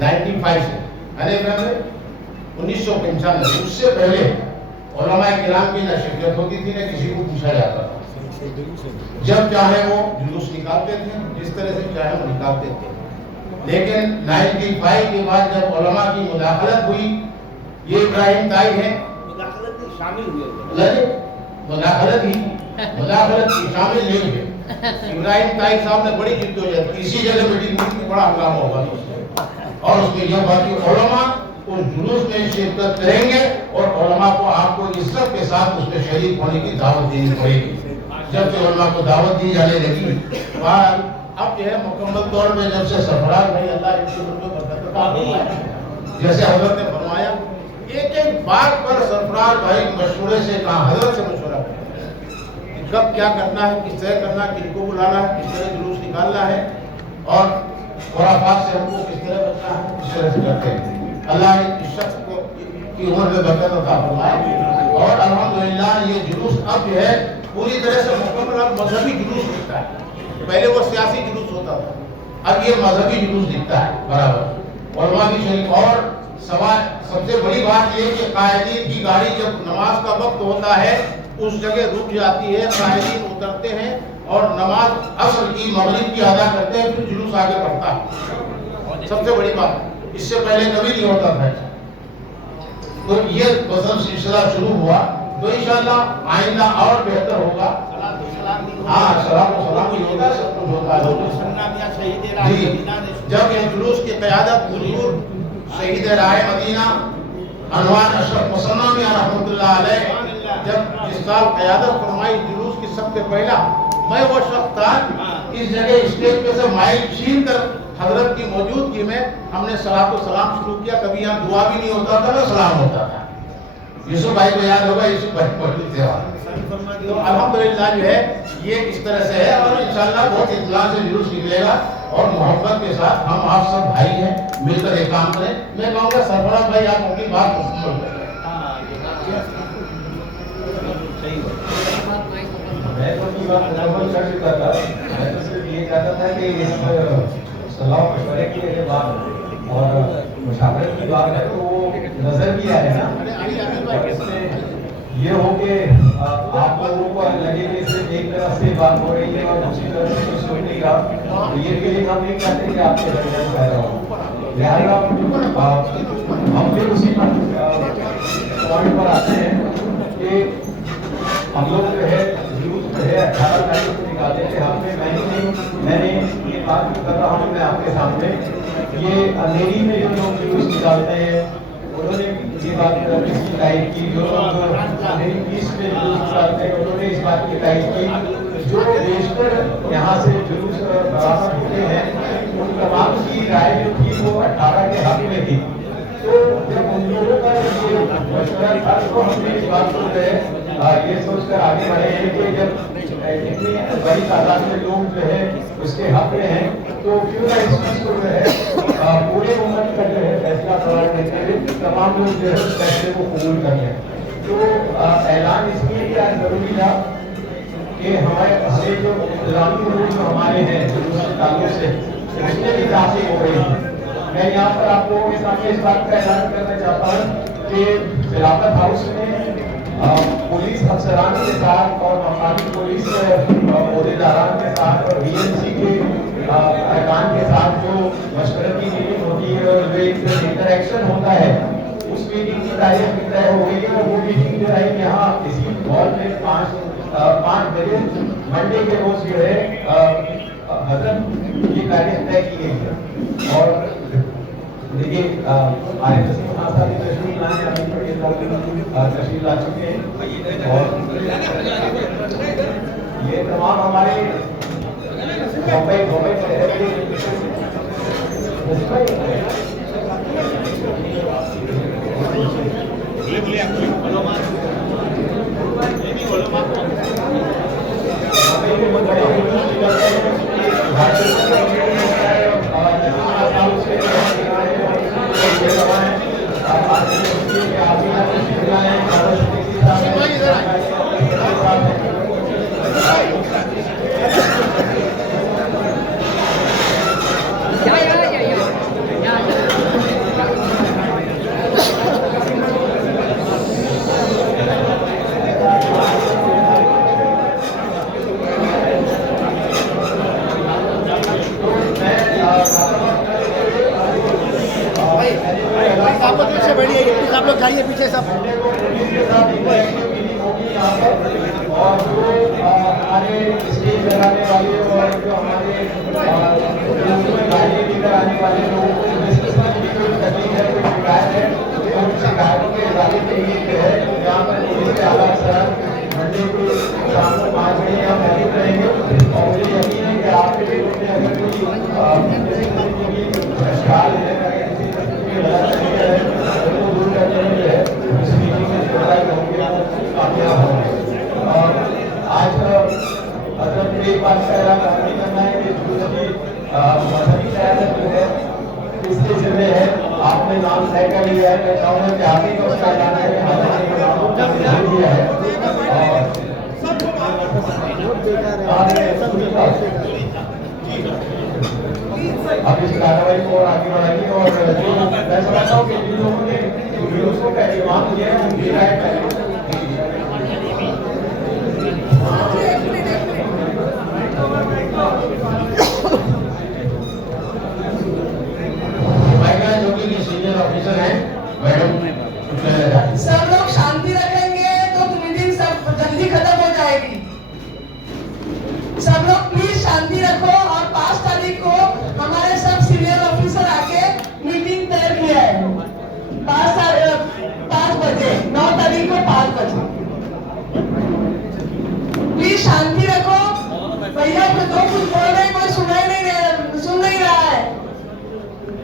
95 سے 1995 اس سے پہلے علماء کرام کی نہ شرکت ہوتی تھی نہ کسی کو پوچھا جاتا تھا، جب چاہے وہ جلوس نکالتے تھے، جس طرح سے چاہے وہ نکالتے تھے۔ لیکن 95 کے بعد جب علماء کی مداخلت ہوئی، یہ ابراہیم طائی ہے، مداخلت کی شامل نہیں ہوئے۔ ابراہیم طائی صاحب نے بڑی جدوجہد کی، اسی جگہ میٹنگ کی، بڑا ہنگامہ ہوگا اور اس میں یہ بات کہ علماء اس جلوس میں شرکت کریں گے اور علماء کو آپ کو عزت کے ساتھ اس میں شریک ہونے کی دعوت دینی پڑے گی۔ جب سے علماء کو دعوت دی جانے لگی، اب جو ہے مکمل طور پہ جب سے سرفراز بھائی اللہ ان کی عمر میں برکت عطا فرمائے، جیسے حضرت نے فرمایا ایک ایک بات پر سرفراز بھائی مشورے سے کہا، حضرت سے مشورہ کہ کب کیا کرنا ہے، کس طرح کرنا ہے، کن کو بلانا ہے، کس طرح جلوس نکالنا ہے، اور خرافات سے ہم کو کس طرح بچنا ہے، کس طرح سے کرتے ہیں۔ اللہ اس شخص کو کی عمر میں برکت عطا فرمائے، اور الحمدللہ یہ جلوس اب جو ہے پوری طرح سے مکمل اب مذہبی جلوس دکھتا ہے۔ پہلے وہ سیاسی جلوس ہوتا تھا، اب یہ مذہبی جلوس دکھتا ہے برابر، علماء کی شریک۔ اور سب سے بڑی بات یہ کہ قائدین کی گاڑی جب نماز کا وقت ہوتا ہے اس جگہ رک جاتی ہے، قائدین اترتے ہیں اور نماز عصر کی مغرب کی ادا کرتے ہیں، پھر جلوس آگے بڑھتا ہے۔ سب سے بڑی بات اس سے پہلے کبھی نہیں ہوتا تھا۔ تو یہ مذہب سلسلہ شروع ہوا تو انشاءاللہ آئندہ اور بہتر ہوگا۔ ہاں، سلام و سلام ہی ہوگا، سب کچھ ہوتا ہے۔ جی، جب یہ جلوس کی قیادت حضور شہید رائے مدینہ انوار اشرف مسلم رحمۃ اللہ علیہ جب اس سال قیادت فرمائی جلوس کی، سب سے پہلا میں وہ شخص تھا، اس جگہ اسٹیج پہ سے مائک چھین کر حضرت کی موجودگی میں ہم نے صلاۃ و سلام شروع کیا۔ کبھی یہاں دعا بھی نہیں ہوتا تھا نہ سلام ہوتا تھا۔ یوسف بھائی کو یاد ہوگا، یوسف بھائی موجود تھے وہاں۔ تو الحمدللہ جو ہے یہ اس طرح سے ہے، اور انشاءاللہ بہت اطلاع سے جلوس نکلے گا، اور محبت کے ساتھ ہم آپ سب بھائی ہیں، مل کر ایک کام کریں۔ میں کہوں گا سرفراز بھائی آپ اپنی بات مکمل کریں۔ میں تو اپنی بات مکمل کر چکا تھا، میں تو صرف یہ چاہتا تھا کہ اس صلاح مشورے کی یہ بات اور مشاورت کی بات ہے تو وہ نظر بھی آئے نا، اور اس میں یہ ہو کہ آپ لوگوں کو لگے کہ صرف ایک طرف سے بات ہو رہی ہے اور دوسری طرف سے کچھ سن نہیں رہا، تو یہ بھی ہم نہیں چاہتے کہ آپ کے درمیان پیدا ہو۔ لہٰذا ہم پھر اسی پوائنٹ پر آتے ہیں کہ ہم لوگ جو ہے جلوس جو ہے 18 تاریخ کو نکالتے تھے۔ میں نے یہ بات کر رہا ہوں میں آپ کے سامنے، یہ اندھیری میں جو لوگ جلوس نکالتے ہیں انہوں نے یہ بات کی تائید کی، جو لوگ اندھیری پیس میں جلوس نکالتے ہیں انہوں نے اس بات کی تائید کی، جو بیشتر یہاں سے جلوس برآمد ہوتے ہیں ان تمام کی رائے جو تھی وہ 18 کے حق میں تھی۔ تو جب ان لوگوں کا یہ مشورہ تھا تو ہم نے اس بات کو جو ہے یہ سوچ کر آگے بڑھے ہیں کہ جب اتنی بڑی تعداد میں لوگ جو ہے اس کے حق میں ہیں تو کیوں نہ اس چیز کو جو ہے پورے امت کا جو ہے فیصلہ قرار دیتے ہوئے تمام لوگ جو ہے اس فیصلے کو قبول کر لیں۔ تو اعلان اس لیے بھی آج ضروری تھا کہ ہمیں جو انتظامی امور جو ہمارے ہیں جلوس کے تعلق سے اس میں بھی تعصیب ہو رہی ہے۔ میں یہاں پر آپ لوگوں کے سامنے اس بات کا اعلان کرنا چاہتا ہوں کہ خلافت ہاؤس میں پولیس افسران کے ساتھ اور مقامی پولیس عہدیداران کے ساتھ اور بی این سی کے ارکان کے ساتھ جو مشورتی میٹنگ ہوتی ہے اور جو ایک انٹریکشن ہوتا ہے اس میٹنگ کی تاریخ طے ہو گئی ہے، اور وہ میٹنگ جو ہے یہاں اسی ہال میں 5 بجے منڈے کے روز جو ہے حضرت یہ تاریخ طے کی گئی ہے اور دیکھیے آئے نسیم خان صاحب کی تشریف لائے ہیں تشریف لا چکے ہیں اور یہ تمام ہمارے بمبئی میں رہتے आप लोग जाइए पीछे सब اور جو ہمارے اسٹیج لگانے والے اور جو ہمارے گاڑی لے کر آنے والے لوگوں کو جس قسم کی کوئی تکلیف ہے کوئی شکایت ہے تو ان شکایتوں کے ازالے کے لیے جو ہے یہاں پر پولیس کے اعلیٰ افسران منڈے کے شام کو 5 بجے یہاں موجود رہیں گے اور مجھے یقین ہے کہ آپ کے بیٹوں میں اگر کوئی اشکال ہے کسی قسم کی غلط طریقہ ہے تو دور کرنے میں جو ہے اس میٹنگ میں کامیاب ہوں گے اور آج حضرت ایک بات کا اعلان نہیں کرنا ہے کہ جو مذہبی قیادت جو ہے اس سلسلے ہے آپ نے نام طے کر لیا ہے میں چاہوں گا کہ آپ ہی کو اس کا اعلان ہے کہ حضرت کے ناموں کو بھیج دیا ہے اب اس کارروائی کو آگے بڑھائیے اور میں سمجھتا ہوں کہ جن لوگوں نے ویڈیوز کا اہتمام کیا ہے ان کی رائے پہلے सब लोग शांति रखेंगे तो मीटिंग सब जल्दी खत्म हो जाएगी। सब लोग प्लीज शांति रखो और 5 तारीख को हमारे सब सीनियर ऑफिसर आके मीटिंग तय किया है 5 बजे 9 तारीख को 5 बजे। प्लीज शांति रखो। भैया तो कुछ बोल रहे कोई सुन नहीं रहा है।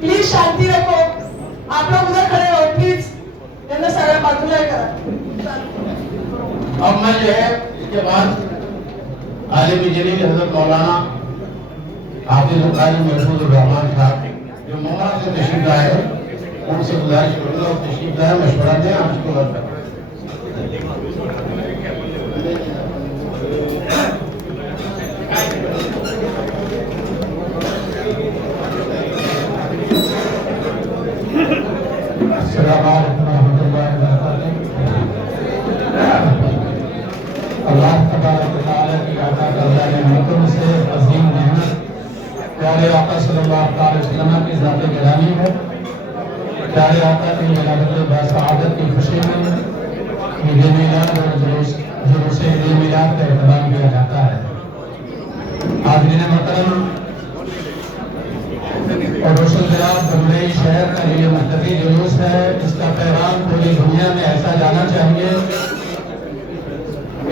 प्लीज शांति रखो। आप लोग उधर खड़े हो प्लीज। सारा बातुला करा। अब मैं जो है इसके बाद आलिम जलील हज़रत मौलाना हाफिज़ क़ाज़ी महफूज़ रहमान साहब जो मुंबई से तशरीफ लाए हैं उनसे गुजारिश करूँगा और तशरीफ लाए मशवरा दें आपको اللہ تبارک و تعالی کی عطا کردہ نعمتوں سے عظیم نعمت پیارے آقا صلی اللہ علیہ وسلم کی ذات گرامی ہے۔ پیارے آقا کی ولادت باسعادت کی خوشی میں عید میلاد اور جلوس عید میلاد کا اہتمام کیا جاتا ہے۔ حاضرین محترم، عروس البلاد بمبئی شہر کا یہ مرکزی جلوس ہے۔ اس کا پیغام پوری دنیا میں ایسا جانا چاہیے،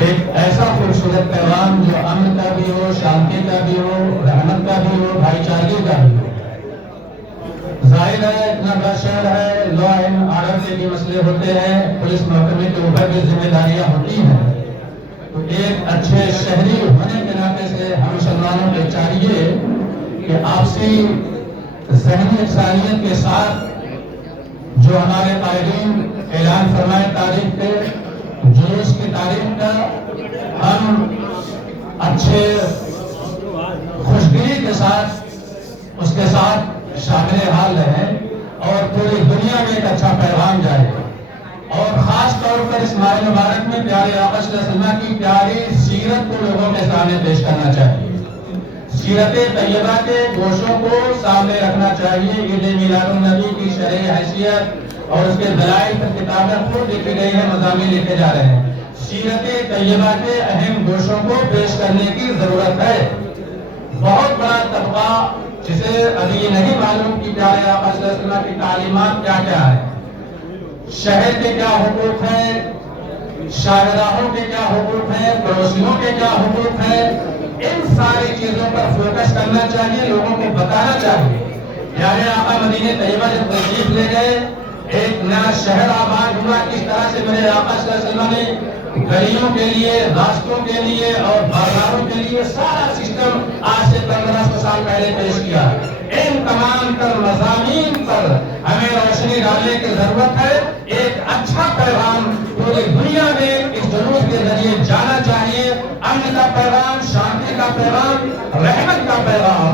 ایک ایسا خوبصورت پیغام جو امن کا بھی ہو، شانتی کا بھی ہو، رحمت کا بھی ہو، بھائی چارگی کا بھی ہو۔ ظاہر ہے اتنا بڑا شہر ہے، لا اینڈ آرڈر کے بھی مسئلے ہوتے ہیں، پولیس محکمے کے اوپر بھی ذمہ داریاں ہوتی ہیں۔ تو ایک اچھے شہری ہونے کے ناطے سے ہم مسلمانوں کو چاہیے کہ آپسی ذہنی یکسانیت کے ساتھ جو ہمارے قائدین اعلان فرمائے تاریخ پہ جلوس کی تاریخ کا ہم اچھے خوشگری کے ساتھ اس کے ساتھ شامل حال رہیں اور پوری دنیا میں ایک اچھا پیغام جائے اور خاص طور پر اس ماہ مبارک میں پیارے آقا صلی اللہ علیہ وسلم کی پیاری سیرت کو لوگوں کے سامنے پیش کرنا چاہیے۔ سیرت طیبہ کے گوشوں کو سامنے رکھنا چاہیے۔ عید میلاد النبی کی شرعی حیثیت اور اس کے دلائل پر کتابیں خود لکھی گئی ہیں، مضامین لکھے جا رہے ہیں۔ सीरत तैयबा के अहम गोशों को पेश करने की जरूरत है। बहुत बड़ा तबका जिसे अभी ये नहीं मालूम कि प्यारे आका सल्लल्लाहु अलैहि वसल्लम की तालीमात क्या क्या है, शहर के क्या हुकूक हैं, शाहराहों के क्या हुकूक हैं, पड़ोसियों के क्या हुकूक हैं, इन सारी चीजों पर फोकस करना चाहिए, लोगों को बताना चाहिए। प्यारे आका मदीने तैयबा जब तशरीफ ले गए, एक नया शहर आबाद हुआ। किस तरह से मेरे आका सल्लल्लाहु अलैहि वसल्लम ने गलियों के लिए, रास्तों के लिए और बाजारों के लिए सारा सिस्टम आज से 1500 साल पहले पेश किया। इन तमाम तर मज़ामीन पर हमें रोशनी डालने की जरूरत है। एक अच्छा पैगाम पूरी दुनिया में इस जुलूस के जरिए जाना चाहिए। अमन का पैगाम, शांति का पैगाम, रहमत का पैगाम,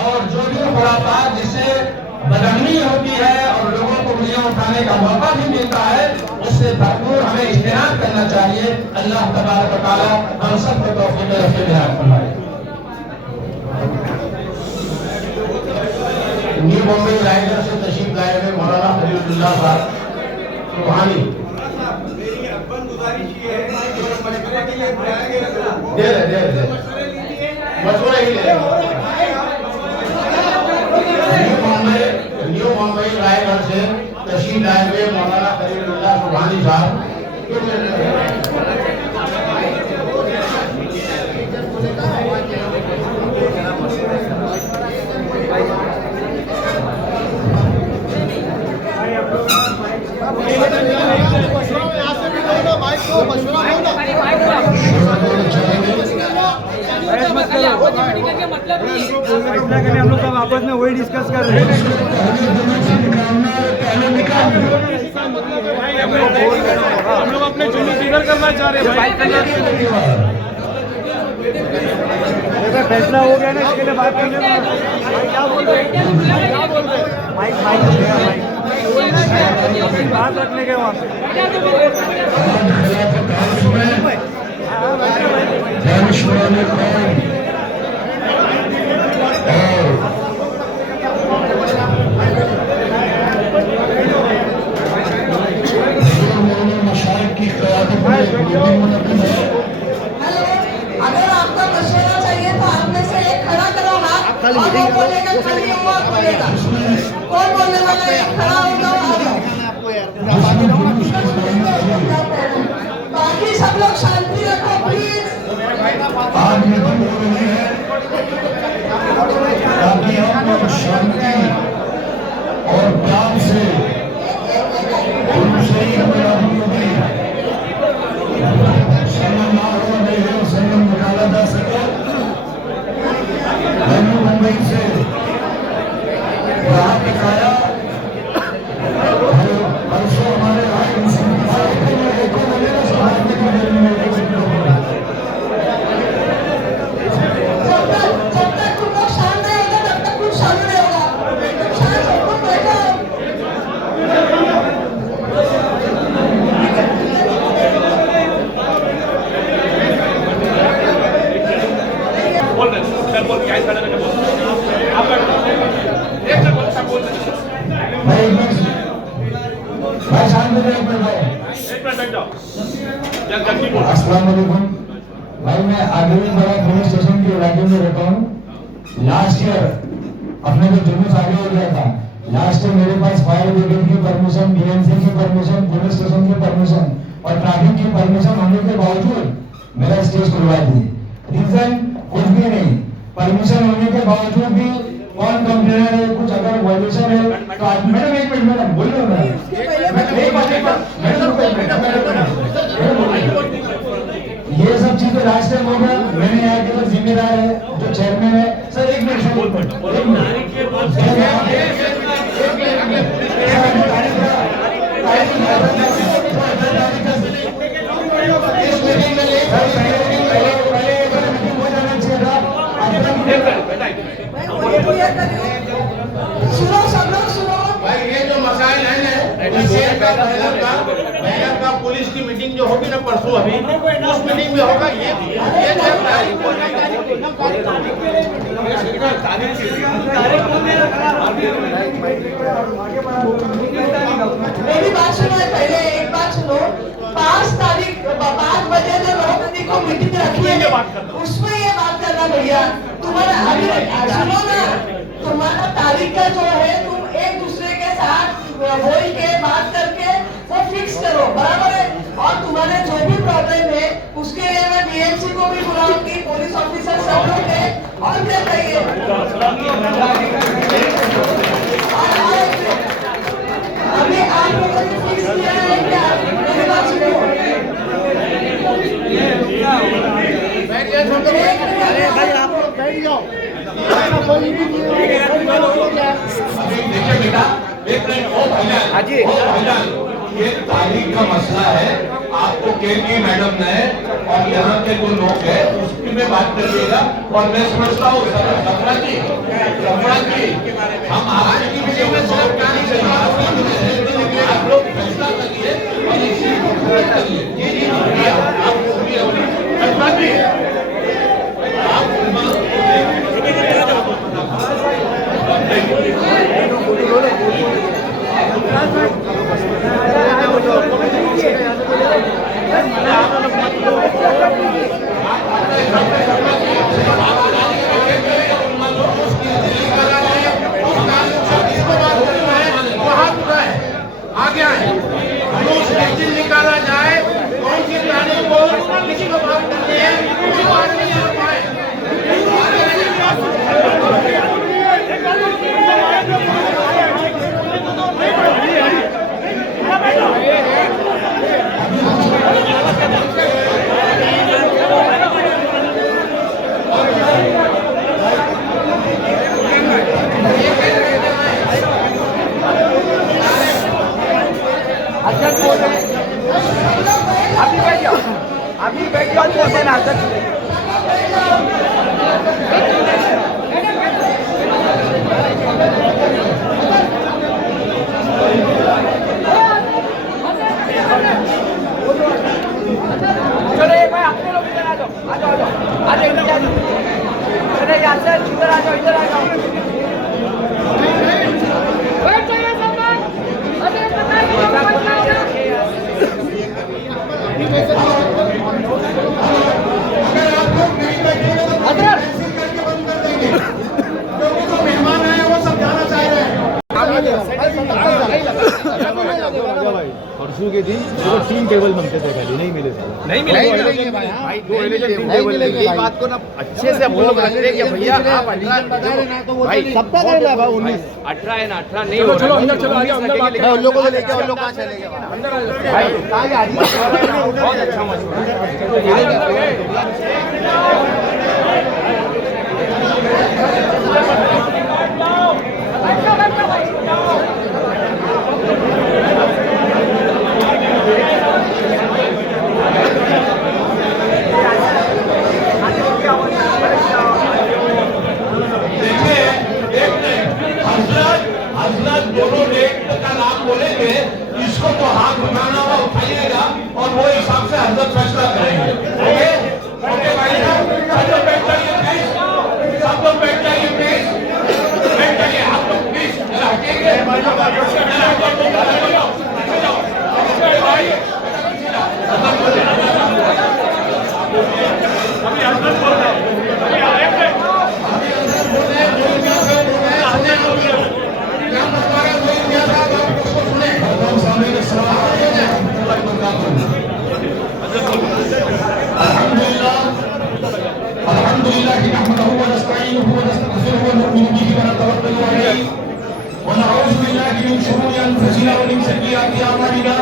और जो भी खुराफात जिससे बदअमनी होती है और लोगों को उंगलियां उठाने का मौका भी मिलता है, उससे भरपूर हमें इज्तिनाब करना चाहिए। अल्लाह तबारक व तआला हम सबको तौफीक रफ़ी बयान फरमाए। न्यू बॉम्बे रायगढ़ से तशरीफ लाए हुए मौलाना खलीलुल्लाह साहब सुबहानी मशवरा ही ले न्यू मुंबई रायगढ़ से तशरीफ लाए हुए मौलाना खलीलुल्लाह सुबहानी साहब हम लोग सब आपस में वही डिस्कस कर रहे हैं। हम लोग अपने जुलूस इधर करना चाह रहे हैं भाई। फैसला हो गया ना, इसके लिए बात करने में क्या बोल रहे हैं, बात रखने के वहाँ अगर आपका मशवरा चाहिए तो आप में से एक खड़ा करो हाथ और वो बोलेगा खाली हुआ बोलेगा। कौन बोलने वाला है? खड़ा हो जाओ। बाकी सब लोग शांति रखो प्लीज। आज मीटिंग हो रही है ताकि हम लोग शांति और प्यार से निकाला जा सके। मुंबई से राह दिखाया परसों हमारे जब तक तुम लोग शांत नहीं होगा तब तक कुछ चालू नहीं होगा। शांत हो, तुम बैठो। अस्सलाम वालेकुम भाई, मैं आगरी बड़ा पुलिस स्टेशन के इलाके में रहता हूँ। लास्ट ईयर अपने जो जुलूस आगे हो गया था, लास्ट ईयर मेरे पास फायर ब्रिगेड की परमिशन, बीएमसी की परमिशन, पुलिस स्टेशन की परमिशन और ट्रैफिक की परमिशन होने के बावजूद मेरा स्टेज खुलवा दिए। रीजन कुछ भी नहीं, परमिशन होने के बावजूद भी कौन कंप्लेनर है, कुछ अगर वायलेशन है तो मैडम एक मिनट मैडम बोल रहे हो ये सब चीजें लास्ट टाइम हो गया। मैंने यहाँ के जिम्मेदार है जो चेयरमैन है सर, एक मिनट सुनो सब लोग सुनो। भाई ये जो मसाइल है ना, बैनर का पुलिस की मीटिंग जो होगी ना परसों, अभी उस मीटिंग में होगा। ये मेरी बात सुनो, पहले एक बात सुनो। 5 तारीख 5 बजे जो 9 बजे को मीटिंग रखी है उसमें ये बात करना भैया। तुम्हारा अभी सुनो ना, तुम्हारा तारीख का जो है तुम एक दूसरे के साथ बोल के बात करके वो फिक्स करो, बराबर है। और तुम्हारे जो भी प्रॉब्लम है उसके लिए मैं बीएमसी को भी बुलाऊंगी, पुलिस ऑफिसर सब लोग है। और क्या चाहिए? अभी आप लोगों ने फिक्स किया है क्या? मेरी बात सुनो। अरे भाई आप बैठ जाओ। देखिए बेटा, एक मिनट, ओ भाईजान, ये तारीख का मसला है। आपको केंद्रीय मैडम ने और यहाँ के जो लोग हैं उसकी में बात करिएगा। और मैं समझता हूँ सफरा जी, हम आपके विषय में आप लोग फैसला करिए और इसी को करिए। निकाला जाए, कौन सी प्लानिंग को किसी को बात करनी है, कोई बात नहीं आ पाए। अभी बैठ जाओ बोल देना। चलो एक भाई अपने लोग इधर आ जाओ, आ जाओ, आ जाओ, इधर आ जाओ। चले यहाँ से इधर आ जाओ, इधर आ जाओ। बैठ जाइए सामान। अरे अगर आप लोग नहीं बैठेंगे तो कैंसिल करके बंद कर देंगे, क्योंकि जो मेहमान आए हैं वो सब जाना चाह रहे हैं। परसों के दिन टीम टेबल बनते थे, पहले नहीं मिले थे, नहीं मिलेंगे भाई, दो टीम टेबल लेंगे। बात को ना अच्छे से हम लोग रखते हैं कि भैया आप 18 भाई सबका दे रहा है 19 18 है ना 18 नहीं हो। चलो अंदर चलो, आइए अंदर बात करें। उन लोगों को लेके उन लोग कहां चले गए अंदर भाई, कहां गए आदमी? बहुत अच्छा दोनों डेट का नाम बोलेंगे, इसको तो हाथ उठाना हुआ उठाइएगा और वो हिसाब से हजरत फैसला करेंगे। ओके ओके भाई साहब, सब लोग बैठ जाइए प्लीज, सब लोग बैठ जाइए प्लीज, बैठ जाइए आप लोग प्लीज, जरा हटिएगा। अभी हजरत बोल रहे हैं, अल्हम्दुलिल्लाह नहमदुहु व नस्तईनुहु व नस्तगफिरुहु व नु'मिनु बिही व नतवक्कलु अलैहि व नऊज़ु बिल्लाहि मिन शुरूरि अनफुसिना व मिन सय्यिआति अ'मालिना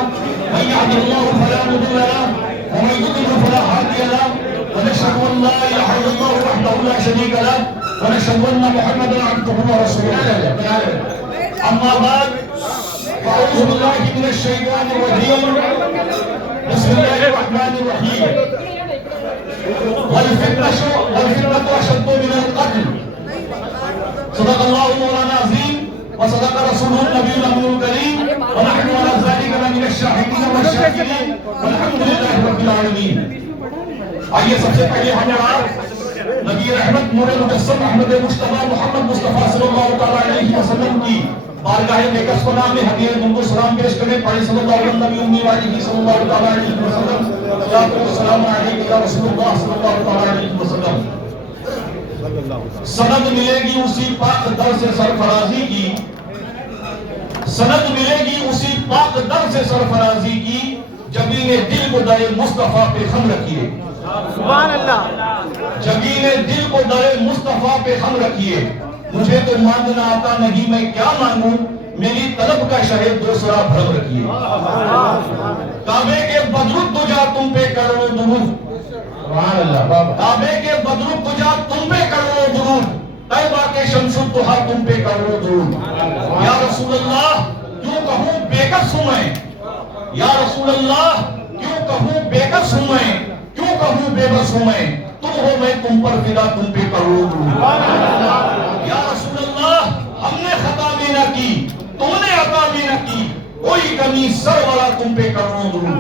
मन यहदिहिल्लाहु फला मुदिल्ल लहु व मन युद्लिल फला हादिय लहु व नशहदु अन ला इलाहा इल्लल्लाहु वहदहु ला शरीका लहु व नशहदु अन्न मुहम्मदन अब्दुहु व रसूलुहु। अम्मा बाद फ़अऊज़ु बिल्लाहि मिनश शैतानिर रजीम। बिस्मिल्लाहिर रहमानिर रहीम। والفتنة أشد من القتل صدق الله مولانا عظيم وصدق رسوله النبي الأمين الكريم ونحن على ذلك من الشاهدين والشاكرين والحمد لله رب العالمين. آئیے سب سے پہلے ہم نبی رحمت نور مجسم احمد مصطفیٰ محمد مصطفیٰ صلی اللہ علیہ وسلم کی بارگاہ مقدس میں ہدیہ درود و سلام پیش کریں. پڑھیں صلی اللہ علیہ وسلم صلی اللہ علیہ وسلم अस्सलाम वालेकुम या रसूलुल्लाह सल्लल्लाहु अलैहि वसल्लम। सनद मिलेगी उसी पाक दर से सरफराजी की, सनद मिलेगी उसी पाक दर से सरफराजी की, जबीने दिल को दरे मुस्तफा पे हम रखिए। सुभान अल्लाह। जबीने दिल को दरे मुस्तफा पे हम रखिए। मुझे तो मांगना आता नहीं, मैं क्या मांगूं, मेरी तलब का शहद दूसरा भरम रखिए। काबे के बदरुद तुझा तुम पे करोड़ों दुरूद, काबे के बदरुद तुझा तुम पे करोड़ों दुरूद, तैबा के शमसुद तुहा तुम पे करोड़ों दुरूद। या रसूल अल्लाह क्यों कहूं बेकस हूं मैं, या रसूल अल्लाह क्यों कहूं बेकस हूं मैं, क्यों कहूं बेबस हूं मैं, तुम हो मैं तुम पर फिदा तुम पे करोड़ों दुरूद। या रसूल अल्लाह हमने खता भी न की, तुमने अता भी न की, कोई कमी सर वाला तुम पे करोड़ों दुरूद।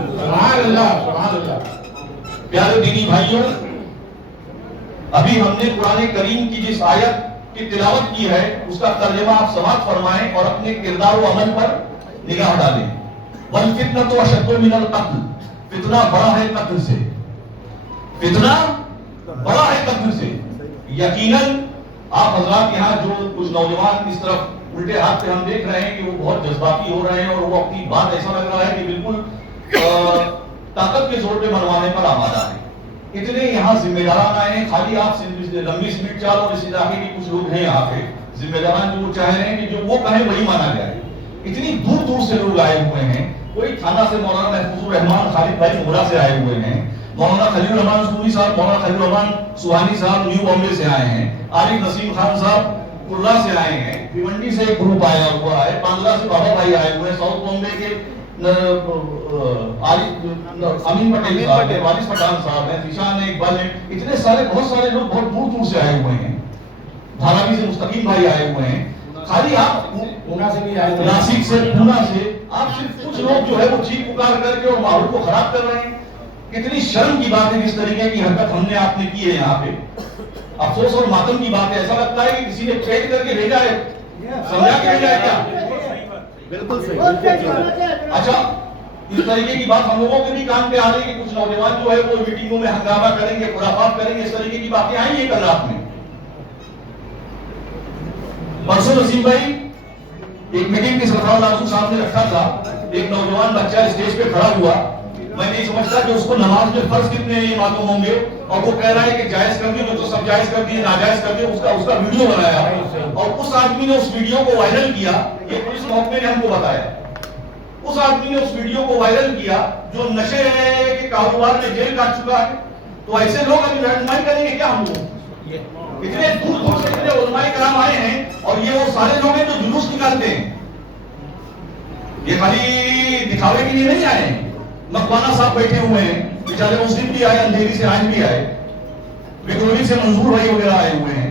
प्यारे दीनी भाइयों, अभी हमने कुरान करीम की जिस आयत की तिलावत की है उसका तर्जुमा आप समाप्त फरमाएं और अपने किरदार व अमल पर निगाह डालें। वल फितनतु अशद्दु मिनल क़त्ल, फितना बड़ा है कत्ल से, फितना बड़ा है कत्ल से। यकीनन आप हजरात यहाँ जो कुछ नौजवान इस तरफ उल्टे हाथ पे हम देख रहे हैं कि वो बहुत जज्बाती हो रहे हैं और वो अपनी बात ऐसा लग रहा है कि बिल्कुल ताकत के जोर पे मनवाने पर आमादा है। इतने यहाँ जिम्मेदारान आए हैं, खाली आप लंबी स्पीड चाल और इस इलाके के कुछ लोग हैं यहाँ पे जिम्मेदारान जो चाह रहे हैं कि जो वो कहें वही माना जाए। इतनी दूर दूर से लोग आए हुए हैं, कोई थाना से मौलाना महफूजुर रहमान खालिद भाई मोहरा से आए हुए हैं, मौलाना खलील रहमान सूरी साहब, मौलाना खलील रहमान सुहानी साहब न्यू बॉम्बे से आए हैं, आरिफ नसीम खान साहब कुर्ला से आए हैं, भिवंडी से एक ग्रुप आया हुआ है, बांग्ला से बाबा भाई आए हुए हैं, साउथ बॉम्बे के अमीन पटेल साहब हैं, वारिस पठान साहब हैं, जिशान है, इकबाल है, इतने सारे बहुत सारे लोग बहुत दूर दूर से आए हुए हैं। धारावी से मुस्तकीम भाई आए हुए हैं। खाली आप पूना से भी आए, नासिक से, पूना से, आप सिर्फ कुछ लोग जो है वो चीख पुकार करके और माहौल को खराब कर रहे हैं। कितनी शर्म की बात है जिस तरीके की हरकत हमने आपने की है यहाँ पे। अफसोस और मातम की बात है, ऐसा लगता है कि किसी ने कैद करके भेजा है, समझा के भेजा है क्या? बिल्कुल सही। अच्छा, इस तरीके की बात हम लोगों के भी कान पे आ रही है कि कुछ नौजवान जो है वो मीटिंगों में हंगामा करेंगे, खुराफात करेंगे, इस तरीके की बातें आई है कल रात में। परसों नसीम भाई एक मीटिंग की सरफराज आजू साहब ने रखा था, एक नौजवान बच्चा स्टेज पे खड़ा हुआ, मैं नहीं समझता कि उसको नमाज में फर्ज कितने ये मालूम होंगे, और वो कह रहा है कि जायज कर दिए तो सब जायज कर दिए, नाजायज कर दिए, उसका वीडियो बनाया और उस आदमी ने उस वीडियो को वायरल किया। ये पुलिस महकमे ने हमको बताया, उस आदमी ने उस वीडियो को वायरल किया जो नशे के कारोबार में जेल काट चुका है। तो ऐसे लोग अभी रहनुमाई करेंगे क्या हम लोग? इतने दूर दूर से इतने उलमाए कराम आए हैं और ये वो सारे लोग हैं जो जुलूस निकालते हैं। ये खाली दिखावे के लिए नहीं आए हैं। मकवाना साहब बैठे हुए हैं, बेचारे मुस्लिम भी आए, अंधेरी से आज भी आए, विक्रोली से मंजूर भाई वगैरह आए हुए हैं,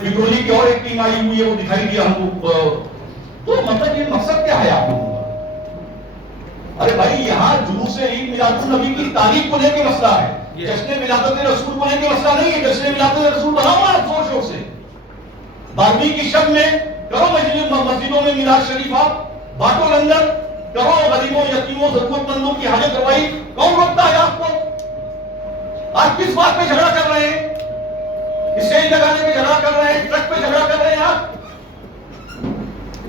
विक्रोली की और एक टीम आई हुई है, वो दिखाई दिया हमको। तो मतलब ये मकसद क्या है आप लोगों का? अरे भाई यहाँ जुलूस से ईद मिलादुन नबी की तारीख को लेकर मसला है, जश्न मिलादत रसूल को लेकर मसला नहीं है। जश्न मिलादत रसूल बनाओ आप जोर शोर से, 12वीं की शब में करो मस्जिदों में मिलाद शरीफा, बांटो लंगर, करो गरीबों यतीमों जरूरतमंदों की हाजत रवाई। कौन रोकता है आपको? आज किस बात पे झगड़ा कर रहे हैं? स्टेज लगाने पे झगड़ा कर रहे हैं, ट्रक पे झगड़ा कर रहे हैं आप,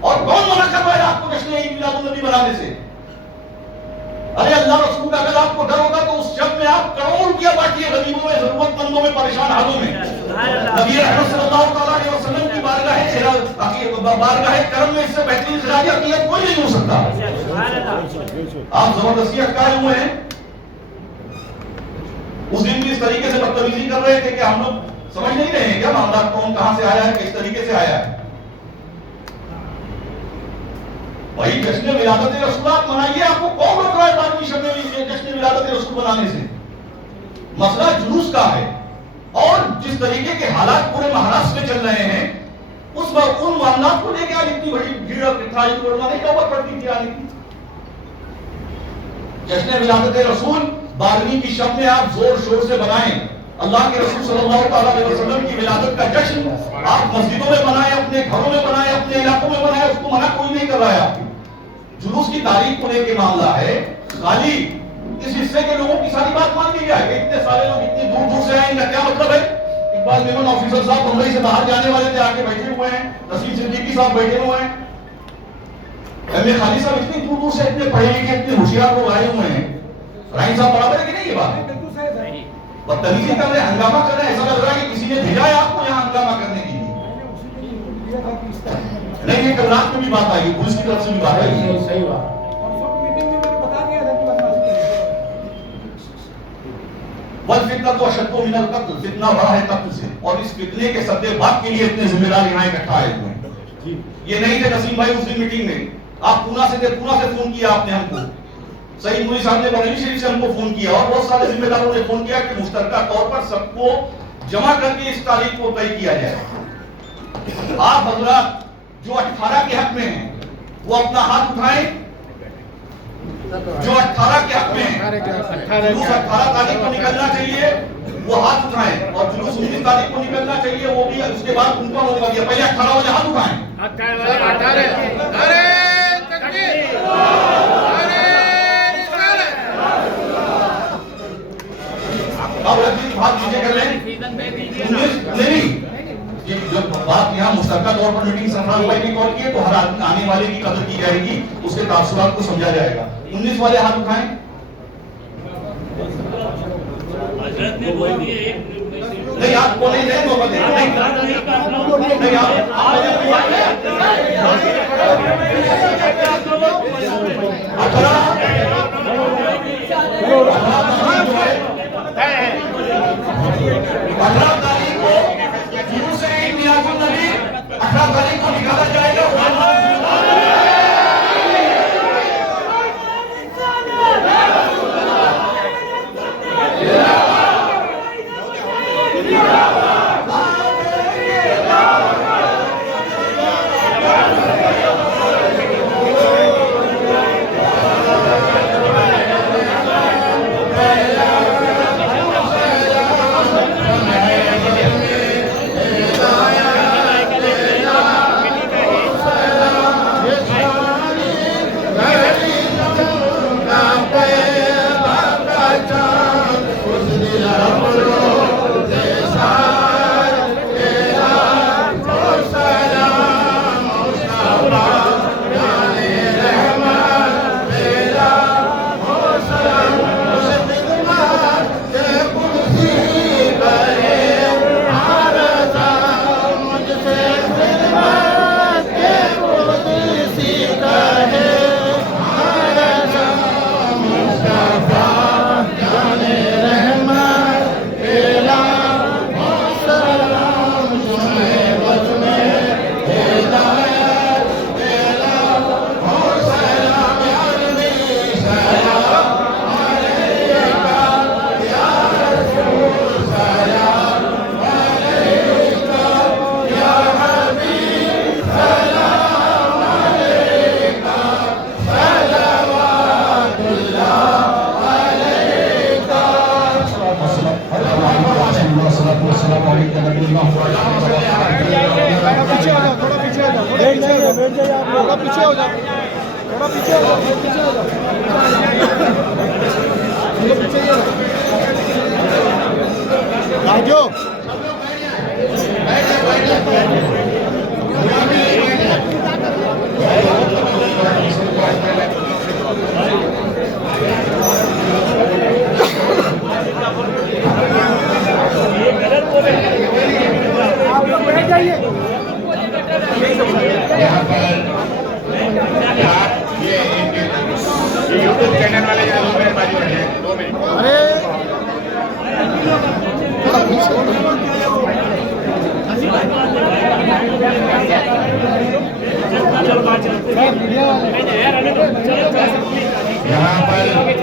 और कौन मना कर रहा है आपको जश्न ईद मिलादुन नबी बनाने से? अरे अल्लाह रसूल का अगर आपको डर होगा तो उस शब में आप करोड़ों रुपया बांटिए गरीबों में, जरूरतमंदों में, परेशान हालों में। नबी रहमत सल्लल्लाहु अलैहि वसल्लम की बारगाह करम में इससे बेहतरीन खिलाफियत कोई नहीं हो सकता। आप जबरदस्ती अटकाए हुए हैं। उस दिन भी इस तरीके से बदतमीजी कर रहे थे कि हम लोग समझ नहीं रहे हैं क्या मामला कौन कहां से आया है, किस तरीके से आया है। भाई जश्न विलादत रसूल आप मनाइए, आपको कौन रोक रहा है 12वीं शब में जश्न विलादत रसूल मनाने से? मसला जुलूस का है। और जिस तरीके के हालात पूरे महाराष्ट्र में चल रहे हैं उन मामलों को लेकर आज इतनी बड़ी भीड़ नहीं नौबत पड़ती थी आने की। जश्न विलादत रसूल 12वीं की शब में आप जोर शोर से बनाएं। अल्लाह के रसूल सल्लल्लाहु अलैहि वसल्लम की विलादत का जश्न आप मस्जिदों में बनाएं, अपने घरों में बनाएं, अपने इलाकों में बनाएं, उसको मना कोई नहीं कर रहा है आपको। जुलूस की तारीख को लेकर मामला है, खाली इस हिस्से के लोगों की सारी बात मान ली जाए। इतने सारे लोग इतनी दूर दूर से आए, इनका क्या मतलब है? इकबाल मेमन ऑफिसर साहब मुंबई से बाहर जाने वाले थे, आके बैठे हुए हैं। नसीम सिद्दीकी साहब बैठे हुए हैं। एमए खाली साहब इतनी दूर दूर से इतने पढ़े लिखे इतने होशियार लोग आए हुए हैं। राइन साहब बराबर है कि नहीं? ये बात बदतमीजी कर रहे हैं, हंगामा कर रहे हैं। ऐसा लग रहा है कि किसी ने भेजा है आपको यहाँ हंगामा करने के लिए। नहीं, ये कल रात में भी बात आई, पुलिस की तरफ से भी बात आई। सही बात। वल फितना तो अशद्दु मिनल कत्ल, फितना बड़ा है कत्ल से। और इस फितने के सद्देबात के लिए इतने जिम्मेदार यहाँ इकट्ठा आए हुए हैं। ये नहीं थे नसीम भाई उस दिन मीटिंग में। आप पूना से थे, पूना से फोन किया आपने हमको। सईद मुरी साहब ने बरेली शरीफ से हमको फोन किया और बहुत सारे जिम्मेदारों ने फोन किया कि मुश्तरका तौर पर सबको जमा करके इस तारीख को तय किया जाए। आप हजरात जो 18 के हक में हैं वो अपना हाथ उठाएं। जो 18 के हक में हैं, जुलूस 18 तारीख को निकलना चाहिए, वो हाथ उठाएं। और जुलूस 19 तारीख को निकलना चाहिए, वो भी उसके बाद उनका होने वाली है। पहले 18 बजे हाथ उठाएं। अब रजीब बात नीचे कर लें। नहीं, ये जो बात यहाँ मुश्तरका तौर पर मीटिंग सरफराज भाई ने कॉल की है, तो हर आदमी आने वाले की कदर की जाएगी, उसके तासुरात को समझा जाएगा। 19 वाले हाथ उठाएं। नहीं, आपको नहीं मौका दें। नहीं, आप 18 तारीख को जुलूस ईद मिलादुन नबी 18 तारीख को निकाला जाएगा।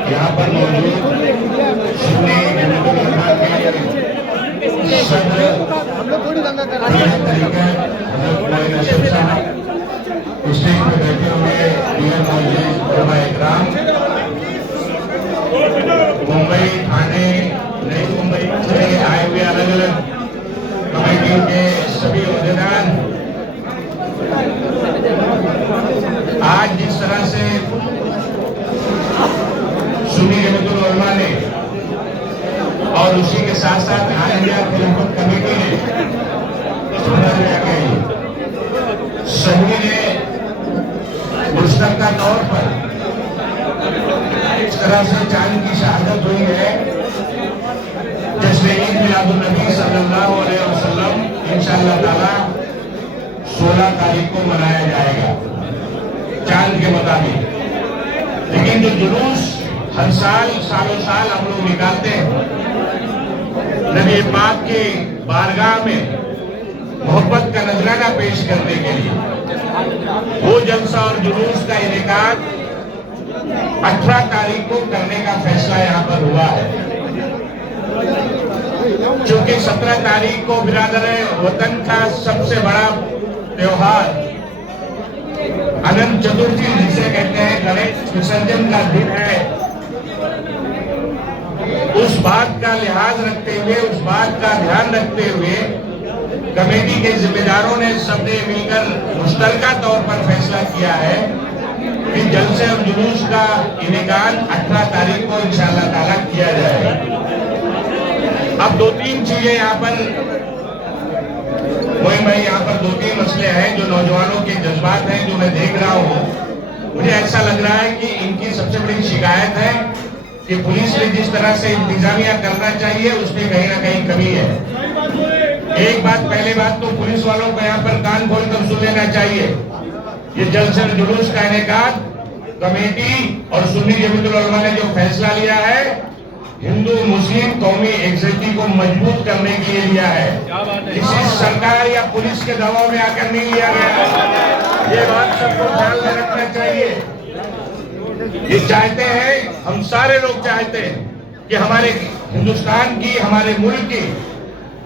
यहाँ पर मौजूद स्टेज पे बैठे हुए डियर मुंबई थाने नई मुंबई से आए हुए अलग अलग कमेटियों के सभी अहदेदार, आज जिस तरह से सुन्नी रहमतुल्लाह اور اسی کے ساتھ ساتھ آل انڈیا خلافت کمیٹی نے سبھی نے مشترکہ طور پر اس طرح سے چاند کی شہادت ہوئی ہے جشن عید میلاد النبی صلی اللہ علیہ وسلم انشاءاللہ تعالی 16 تاریخ کو منایا جائے گا چاند کے مطابق. لیکن جو جلوس ہر سالوں سال ہم لوگ نکالتے ہیں نبی پاک کی بارگاہ میں محبت کا نذرانہ پیش کرنے کے لیے، وہ جلسہ اور جلوس کا انعقاد 18 تاریخ کو کرنے کا فیصلہ یہاں پر ہوا ہے. چونکہ 17 تاریخ کو برادر وطن کا سب سے بڑا تہوار اننت چترتھی جسے کہتے ہیں گنیش وسرجن کا دن ہے، اس بات کا لحاظ رکھتے ہوئے، اس بات کا دھیان رکھتے ہوئے کمیٹی کے ذمہ داروں نے سب نے مل کر مشترکہ طور پر فیصلہ کیا ہے کہ جلسے اور جلوس کا انعقاد 18 تاریخ کو انشاءاللہ تعالیٰ کیا جائے. اب 2-3 چیزیں یہاں پر موہن بھائی، یہاں پر 2-3 مسئلے ہیں جو نوجوانوں کے جذبات ہیں جو میں دیکھ رہا ہوں. مجھے ایسا لگ رہا ہے کہ ان کی سب سے بڑی شکایت ہے کہ پولیس میں جس طرح سے انتظامیہ کرنا چاہیے اس میں کہیں نہ کہیں کمی ہے. ایک بات، پہلے بات تو پولیس والوں کو یہاں پر کان کھول کر سن لینا چاہیے. یہ جلسہ جلوس کا انعقاد کمیٹی اور سنی جمعیت العلماء نے جو فیصلہ لیا ہے ہندو مسلم قومی یکجہتی کو مضبوط کرنے کے لیے لیا ہے، کسی سرکار یا پولیس کے دباؤ میں آ کر نہیں لیا گیا. یہ بات سب کو خیال میں رکھنا چاہیے. یہ چاہتے ہیں، ہم سارے لوگ چاہتے ہیں کہ ہمارے ہندوستان کی، ہمارے ملک کی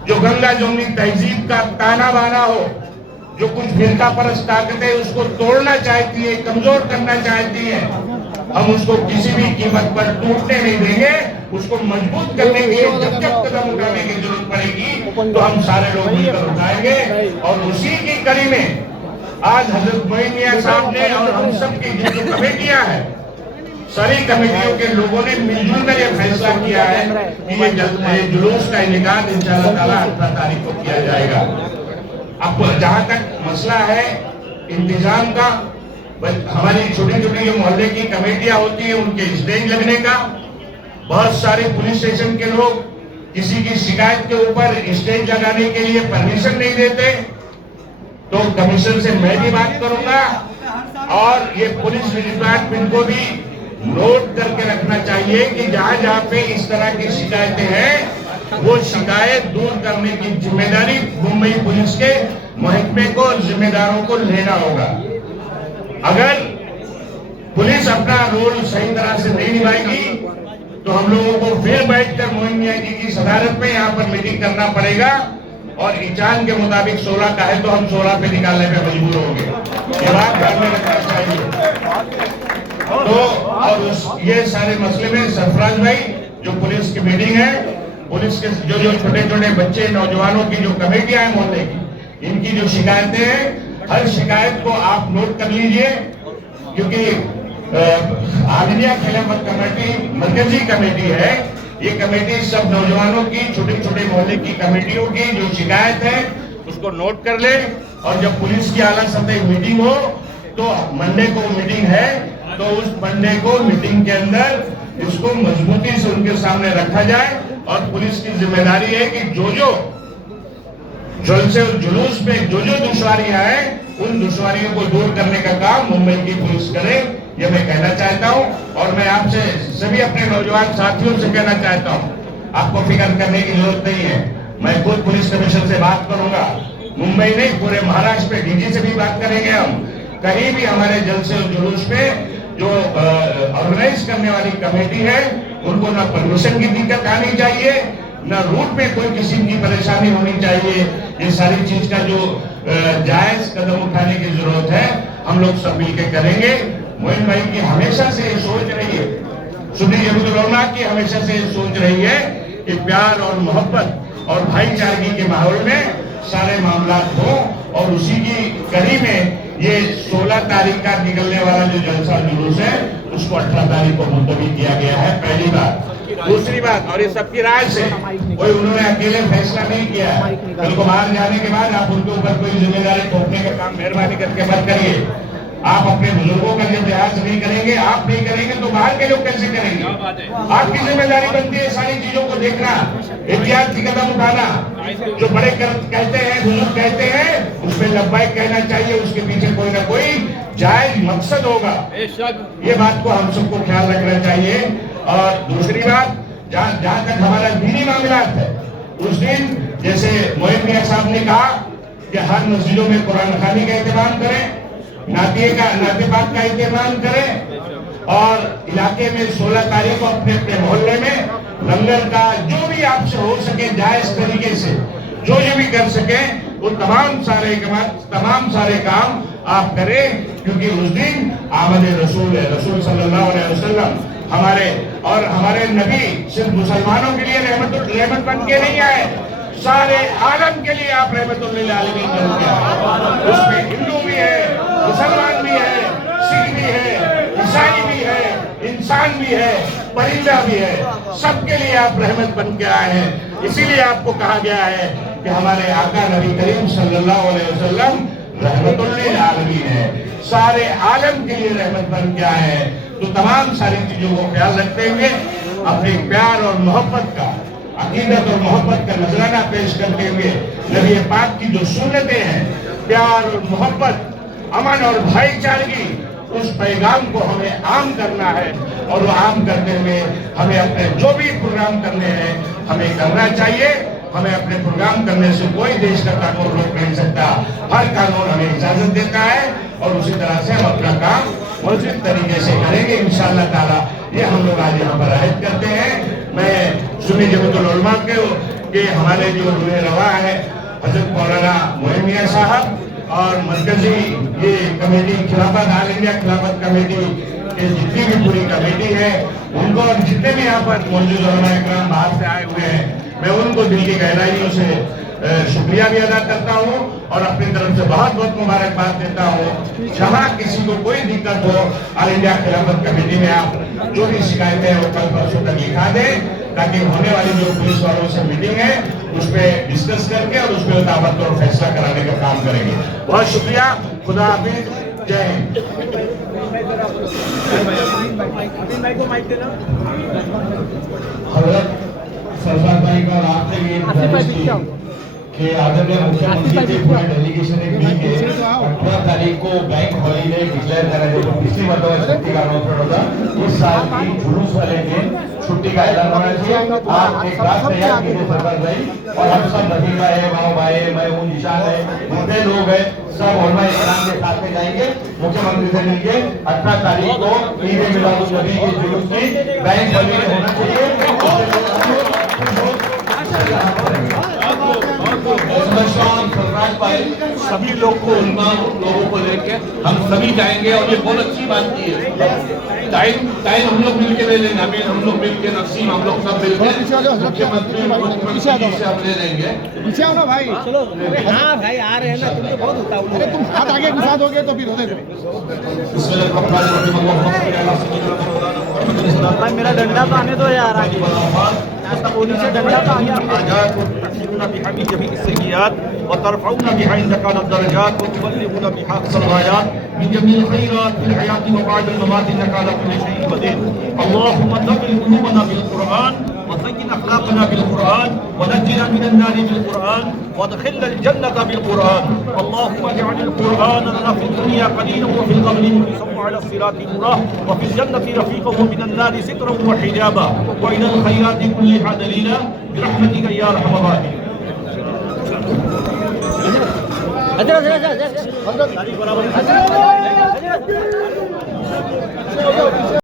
جو گنگا جمنی تہذیب کا تانا بانا ہو، جو کچھ فرقہ پرست طاقتیں اس کو توڑنا چاہتی ہے، کمزور کرنا چاہتی ہے، ہم اس کو کسی بھی قیمت پر ٹوٹنے نہیں دیں گے. اس کو مضبوط کرنے کے لیے جب جب قدم اٹھانے کی ضرورت پڑے گی تو ہم سارے لوگ مل کر اٹھائیں گے. اور اسی کی کڑی میں آج حضرت معین میاں صاحب نے اور ہم سب کی جو کمیٹیاں ہیں، ساری کمیٹیوں کے لوگوں نے مل جل کر یہ فیصلہ کیا ہے کہ یہ جلوس کا انعقاد انشاءاللہ تعالیٰ 18 تاریخ کو کیا جائے گا. اب جہاں تک مسئلہ ہے انتظام کا، ہماری چھوٹی چھوٹی جو محلے کی کمیٹیاں ہوتی ہیں ان کے اسٹیج لگنے کا، بہت سارے پولیس اسٹیشن کے لوگ کسی کی شکایت کے اوپر اسٹیج لگانے کے لیے پرمیشن نہیں دیتے. تو کمیشن سے میں بھی بات کروں گا اور یہ پولیس ڈپارٹمنٹ کو بھی نوٹ کر کے رکھنا چاہیے کہ جہاں جہاں پہ اس طرح کی شکایتیں ہیں وہ شکایت دور کرنے کی ذمہ داری ممبئی پولیس کے محکمے کو، ذمہ داروں کو لینا ہوگا. اگر پولیس اپنا رول صحیح طرح سے نہیں نبھائے گی تو ہم لوگوں کو پھر بیٹھ کر معین میاں جی کی صدارت میں یہاں پر میٹنگ کرنا پڑے گا اور ایچان کے مطابق 16 کا ہے تو ہم 16 پہ نکالنے پہ مجبور ہوں گے. یہ بات دھیان میں رکھنا چاہیے. تو اور یہ سارے مسئلے میں سرفراز بھائی جو پولیس کی میٹنگ ہے، پولیس کے جو چھوٹے چھوٹے بچے نوجوانوں کی جو کمیٹیاں ہیں محلے کی، ان کی جو شکایتیں ہیں، ہر شکایت کو آپ نوٹ کر لیجئے کیونکہ آل انڈیا خلافت کمیٹی مرکزی کمیٹی ہے. یہ کمیٹی سب نوجوانوں کی، چھوٹے چھوٹے محلے کی کمیٹیوں کی جو شکایت ہے اس کو نوٹ کر لے اور جب پولیس کی اعلیٰ سطح میٹنگ ہو تو منڈے کو میٹنگ ہے تو اس منڈے کو میٹنگ کے اندر اس کو مضبوطی سے ان کے سامنے رکھا جائے. اور پولیس کی ذمہ داری ہے کہ جو جلسے اور جلوس میں جو دشواریاں ہیں ان دشواریوں کو دور کرنے کا کام ممبئی کی پولیس کرے. یہ میں کہنا چاہتا ہوں اور میں آپ سے سبھی اپنے نوجوان ساتھیوں سے کہنا چاہتا ہوں، آپ کو فکر کرنے کی ضرورت نہیں ہے. میں خود پولیس کمیشن سے بات کروں گا، ممبئی نہیں پورے مہاراشٹر میں ڈی جی سے بھی بات کریں گے. ہم کہیں بھی ہمارے جلسے اور جلوس میں جو آرگنائز کرنے والی کمیٹی ہے ان کو نہ پرمیشن کی دقت آنی چاہیے، نہ روٹ میں کوئی قسم کی پریشانی ہونی چاہیے. یہ ساری چیز کا جو جائز قدم اٹھانے کی ضرورت ہے ہم لوگ سب مل کے کریں گے. معین بھائی کی ہمیشہ سے یہ سوچ رہی ہے، سنی جمعیت العلماء کی ہمیشہ سے یہ سوچ رہی ہے کہ پیار اور محبت اور بھائی چارگی کے ماحول میں سارے معاملات ہوں اور اسی کی کڑی میں یہ 16 تاریخ کا نکلنے والا جو جلسہ جلوس ہے اس کو 18 تاریخ کو ملتوی کیا گیا ہے. پہلی بات. दूसरी बात, और ये सबकी राय से, कोई उन्होंने अकेले फैसला नहीं किया है। कल को बाहर जाने के बाद आप उनके ऊपर कोई जिम्मेदारी थोपने का काम मेहरबानी करके मत करिए। आप अपने बुजुर्गों का जब लिहाज नहीं करेंगे, आप नहीं करेंगे तो बाहर के लोग कैसे करेंगे? आपकी जिम्मेदारी बनती है सारी चीजों को देखना, एहतियात की कदम उठाना। जो बड़े कहते हैं, बुजुर्ग कहते हैं, उसमें लब्बाइक कहना चाहिए, उसके पीछे कोई ना कोई जायज मकसद होगा। ये बात को हम सबको ख्याल रखना चाहिए। और दूसरी बात, जहाँ तक हमारा दीनी मामलात है, उस दिन जैसे मोइन मियां साहब ने कहा कि हर मस्जिदों में कुरान खानी का इंतजाम करें, नाते पाक का इंतजाम करें, और इलाके में 16 तारीख को अपने अपने मोहल्ले में लंगर का जो भी आपसे हो सके जायज तरीके से जो भी कर सके, वो तमाम सारे काम आप करें, क्योंकि उस दिन आमद रसूल है। रसूल सल्लल्लाहु अलैहि वसल्लम हमारे नबी सिर्फ मुसलमानों के लिए रहमत बन के नहीं आए, सारे आलम के लिए आप रहमतुल लिल आलमीन बन के आए। उसमें हिंदू भी है, मुसलमान भी है, सिख भी है, ईसाई भी है, इंसान भी है, परिंदा भी है, सबके लिए आप रहमत बन के आए हैं। इसीलिए आपको कहा गया है कि हमारे आका नबी करीम सल्लल्लाहु अलैहि वसल्लम रहमतुल लिल आलमीन है, सारे आलम के लिए रहमत बन के आए हैं। तो तमाम सारी चीजों को ख्याल रखते हुए अपने प्यार और मोहब्बत का, अकीदत और मोहब्बत का नजराना पेश करते हुए नबी पाक की जो सुन्नतें हैं, प्यार और मोहब्बत, अमन और भाईचारगी, उस पैगाम को हमें आम करना है। और वो आम करते हुए हमें अपने जो भी प्रोग्राम करने हैं हमें करना चाहिए। हमें अपने प्रोग्राम करने से कोई देश का कानून रोक नहीं सकता, हर कानून हमें इजाजत देता है, और उसी तरह से हम अपना काम मुनसिफ तरीके से करेंगे इंशाअल्लाह ताला। ये हम लोग आज यहाँ पर अहद करते हैं। मैं सुन्नी जमातुल उलमा के हमारे जो रूह रवा है हजरत मौलाना मोइन मियां साहब, और मरकजी ये कमेटी खिलाफत ऑल इंडिया खिलाफत कमेटी के जितनी भी पूरी कमेटी है, उनको और जितने भी यहाँ पर मौजूद उलमा इकराम बाहर से आए हुए हैं, मैं उनको दिल की गहराइयों से शुक्रिया भी अदा करता हूँ और अपनी तरफ से बहुत बहुत मुबारकबाद देता हूँ। जहाँ किसी को कोई दिक्कत हो, ऑल इंडिया खिलाफत कमेटी में आप जो भी शिकायतें हैं वो कल परसों तक लिखा दें, ताकि होने वाली जो पुलिस वालों से मीटिंग है उस पर डिस्कस करके और उस पर ताबड़तोड़ फैसला कराने का काम करेंगे। बहुत शुक्रिया, खुदा हाफिज, जय हिंद। हजरत सरफराज भाई का रात से ये कि आदरणीय मुख्यमंत्री के पूरे डेलीगेशन ने मिल के 18 तारीख को बैंक हॉलीडे डिक्लेयर करा है। पिछली मरतबा छुट्टी का अनाउंसमेंट होता, इस साल की जुलूस वाले दिन छुट्टी का ऐलान होना चाहिए। आप एक बात तैयार कीजिए सरफराज भाई, और हम सब रफीका है, माओ भाई है, मैं हूँ, निशान है, जितने लोग हैं सब उलमा इकराम के साथ में जाएंगे मुख्यमंत्री से मिलके। 18 तारीख को ईद मिलादुन नबी के जुलूस में बैंक हॉलीडे होना चाहिए। सभी लोग को लोगों को लेके हम सभी जाएंगे, और ये बहुत अच्छी बात की है। टाइम हम लोग मिलके ले लेंगे, अमीन हम लोग मिलके, नसीम हम लोग सब मिलके मुख्यमंत्री से हम ले लेंगे। पीछे आओ ना भाई, चलो। हाँ भाई आ रहे हैं ना, तुम तो बहुत उतावले। अरे तुम हाथ आगे घुसा दोगे तो फिर होते भाई, मेरा डंडा तो आने दो यार, आगे से डंडा तो आ गया। وترفعون بها عندك الدرجات وتبلغون بها الصلوات من جميع الخيرات في الحياة وبعد الممات إنك على كل شيء قدير. اللهم ثبت قلوبنا بالقرآن وزين أخلاقنا بالقرآن ونجنا من النار بالقرآن وادخلنا الجنة بالقرآن. اللهم اجعل القرآن لنا في الدنيا قليلا وفي القبر يصب على الصراط نورا وفي الجنة رفيقا ومن النار سترا وحجابا وإلى الخيرات كلها دليلا برحمتك يا أرحم الراحمين.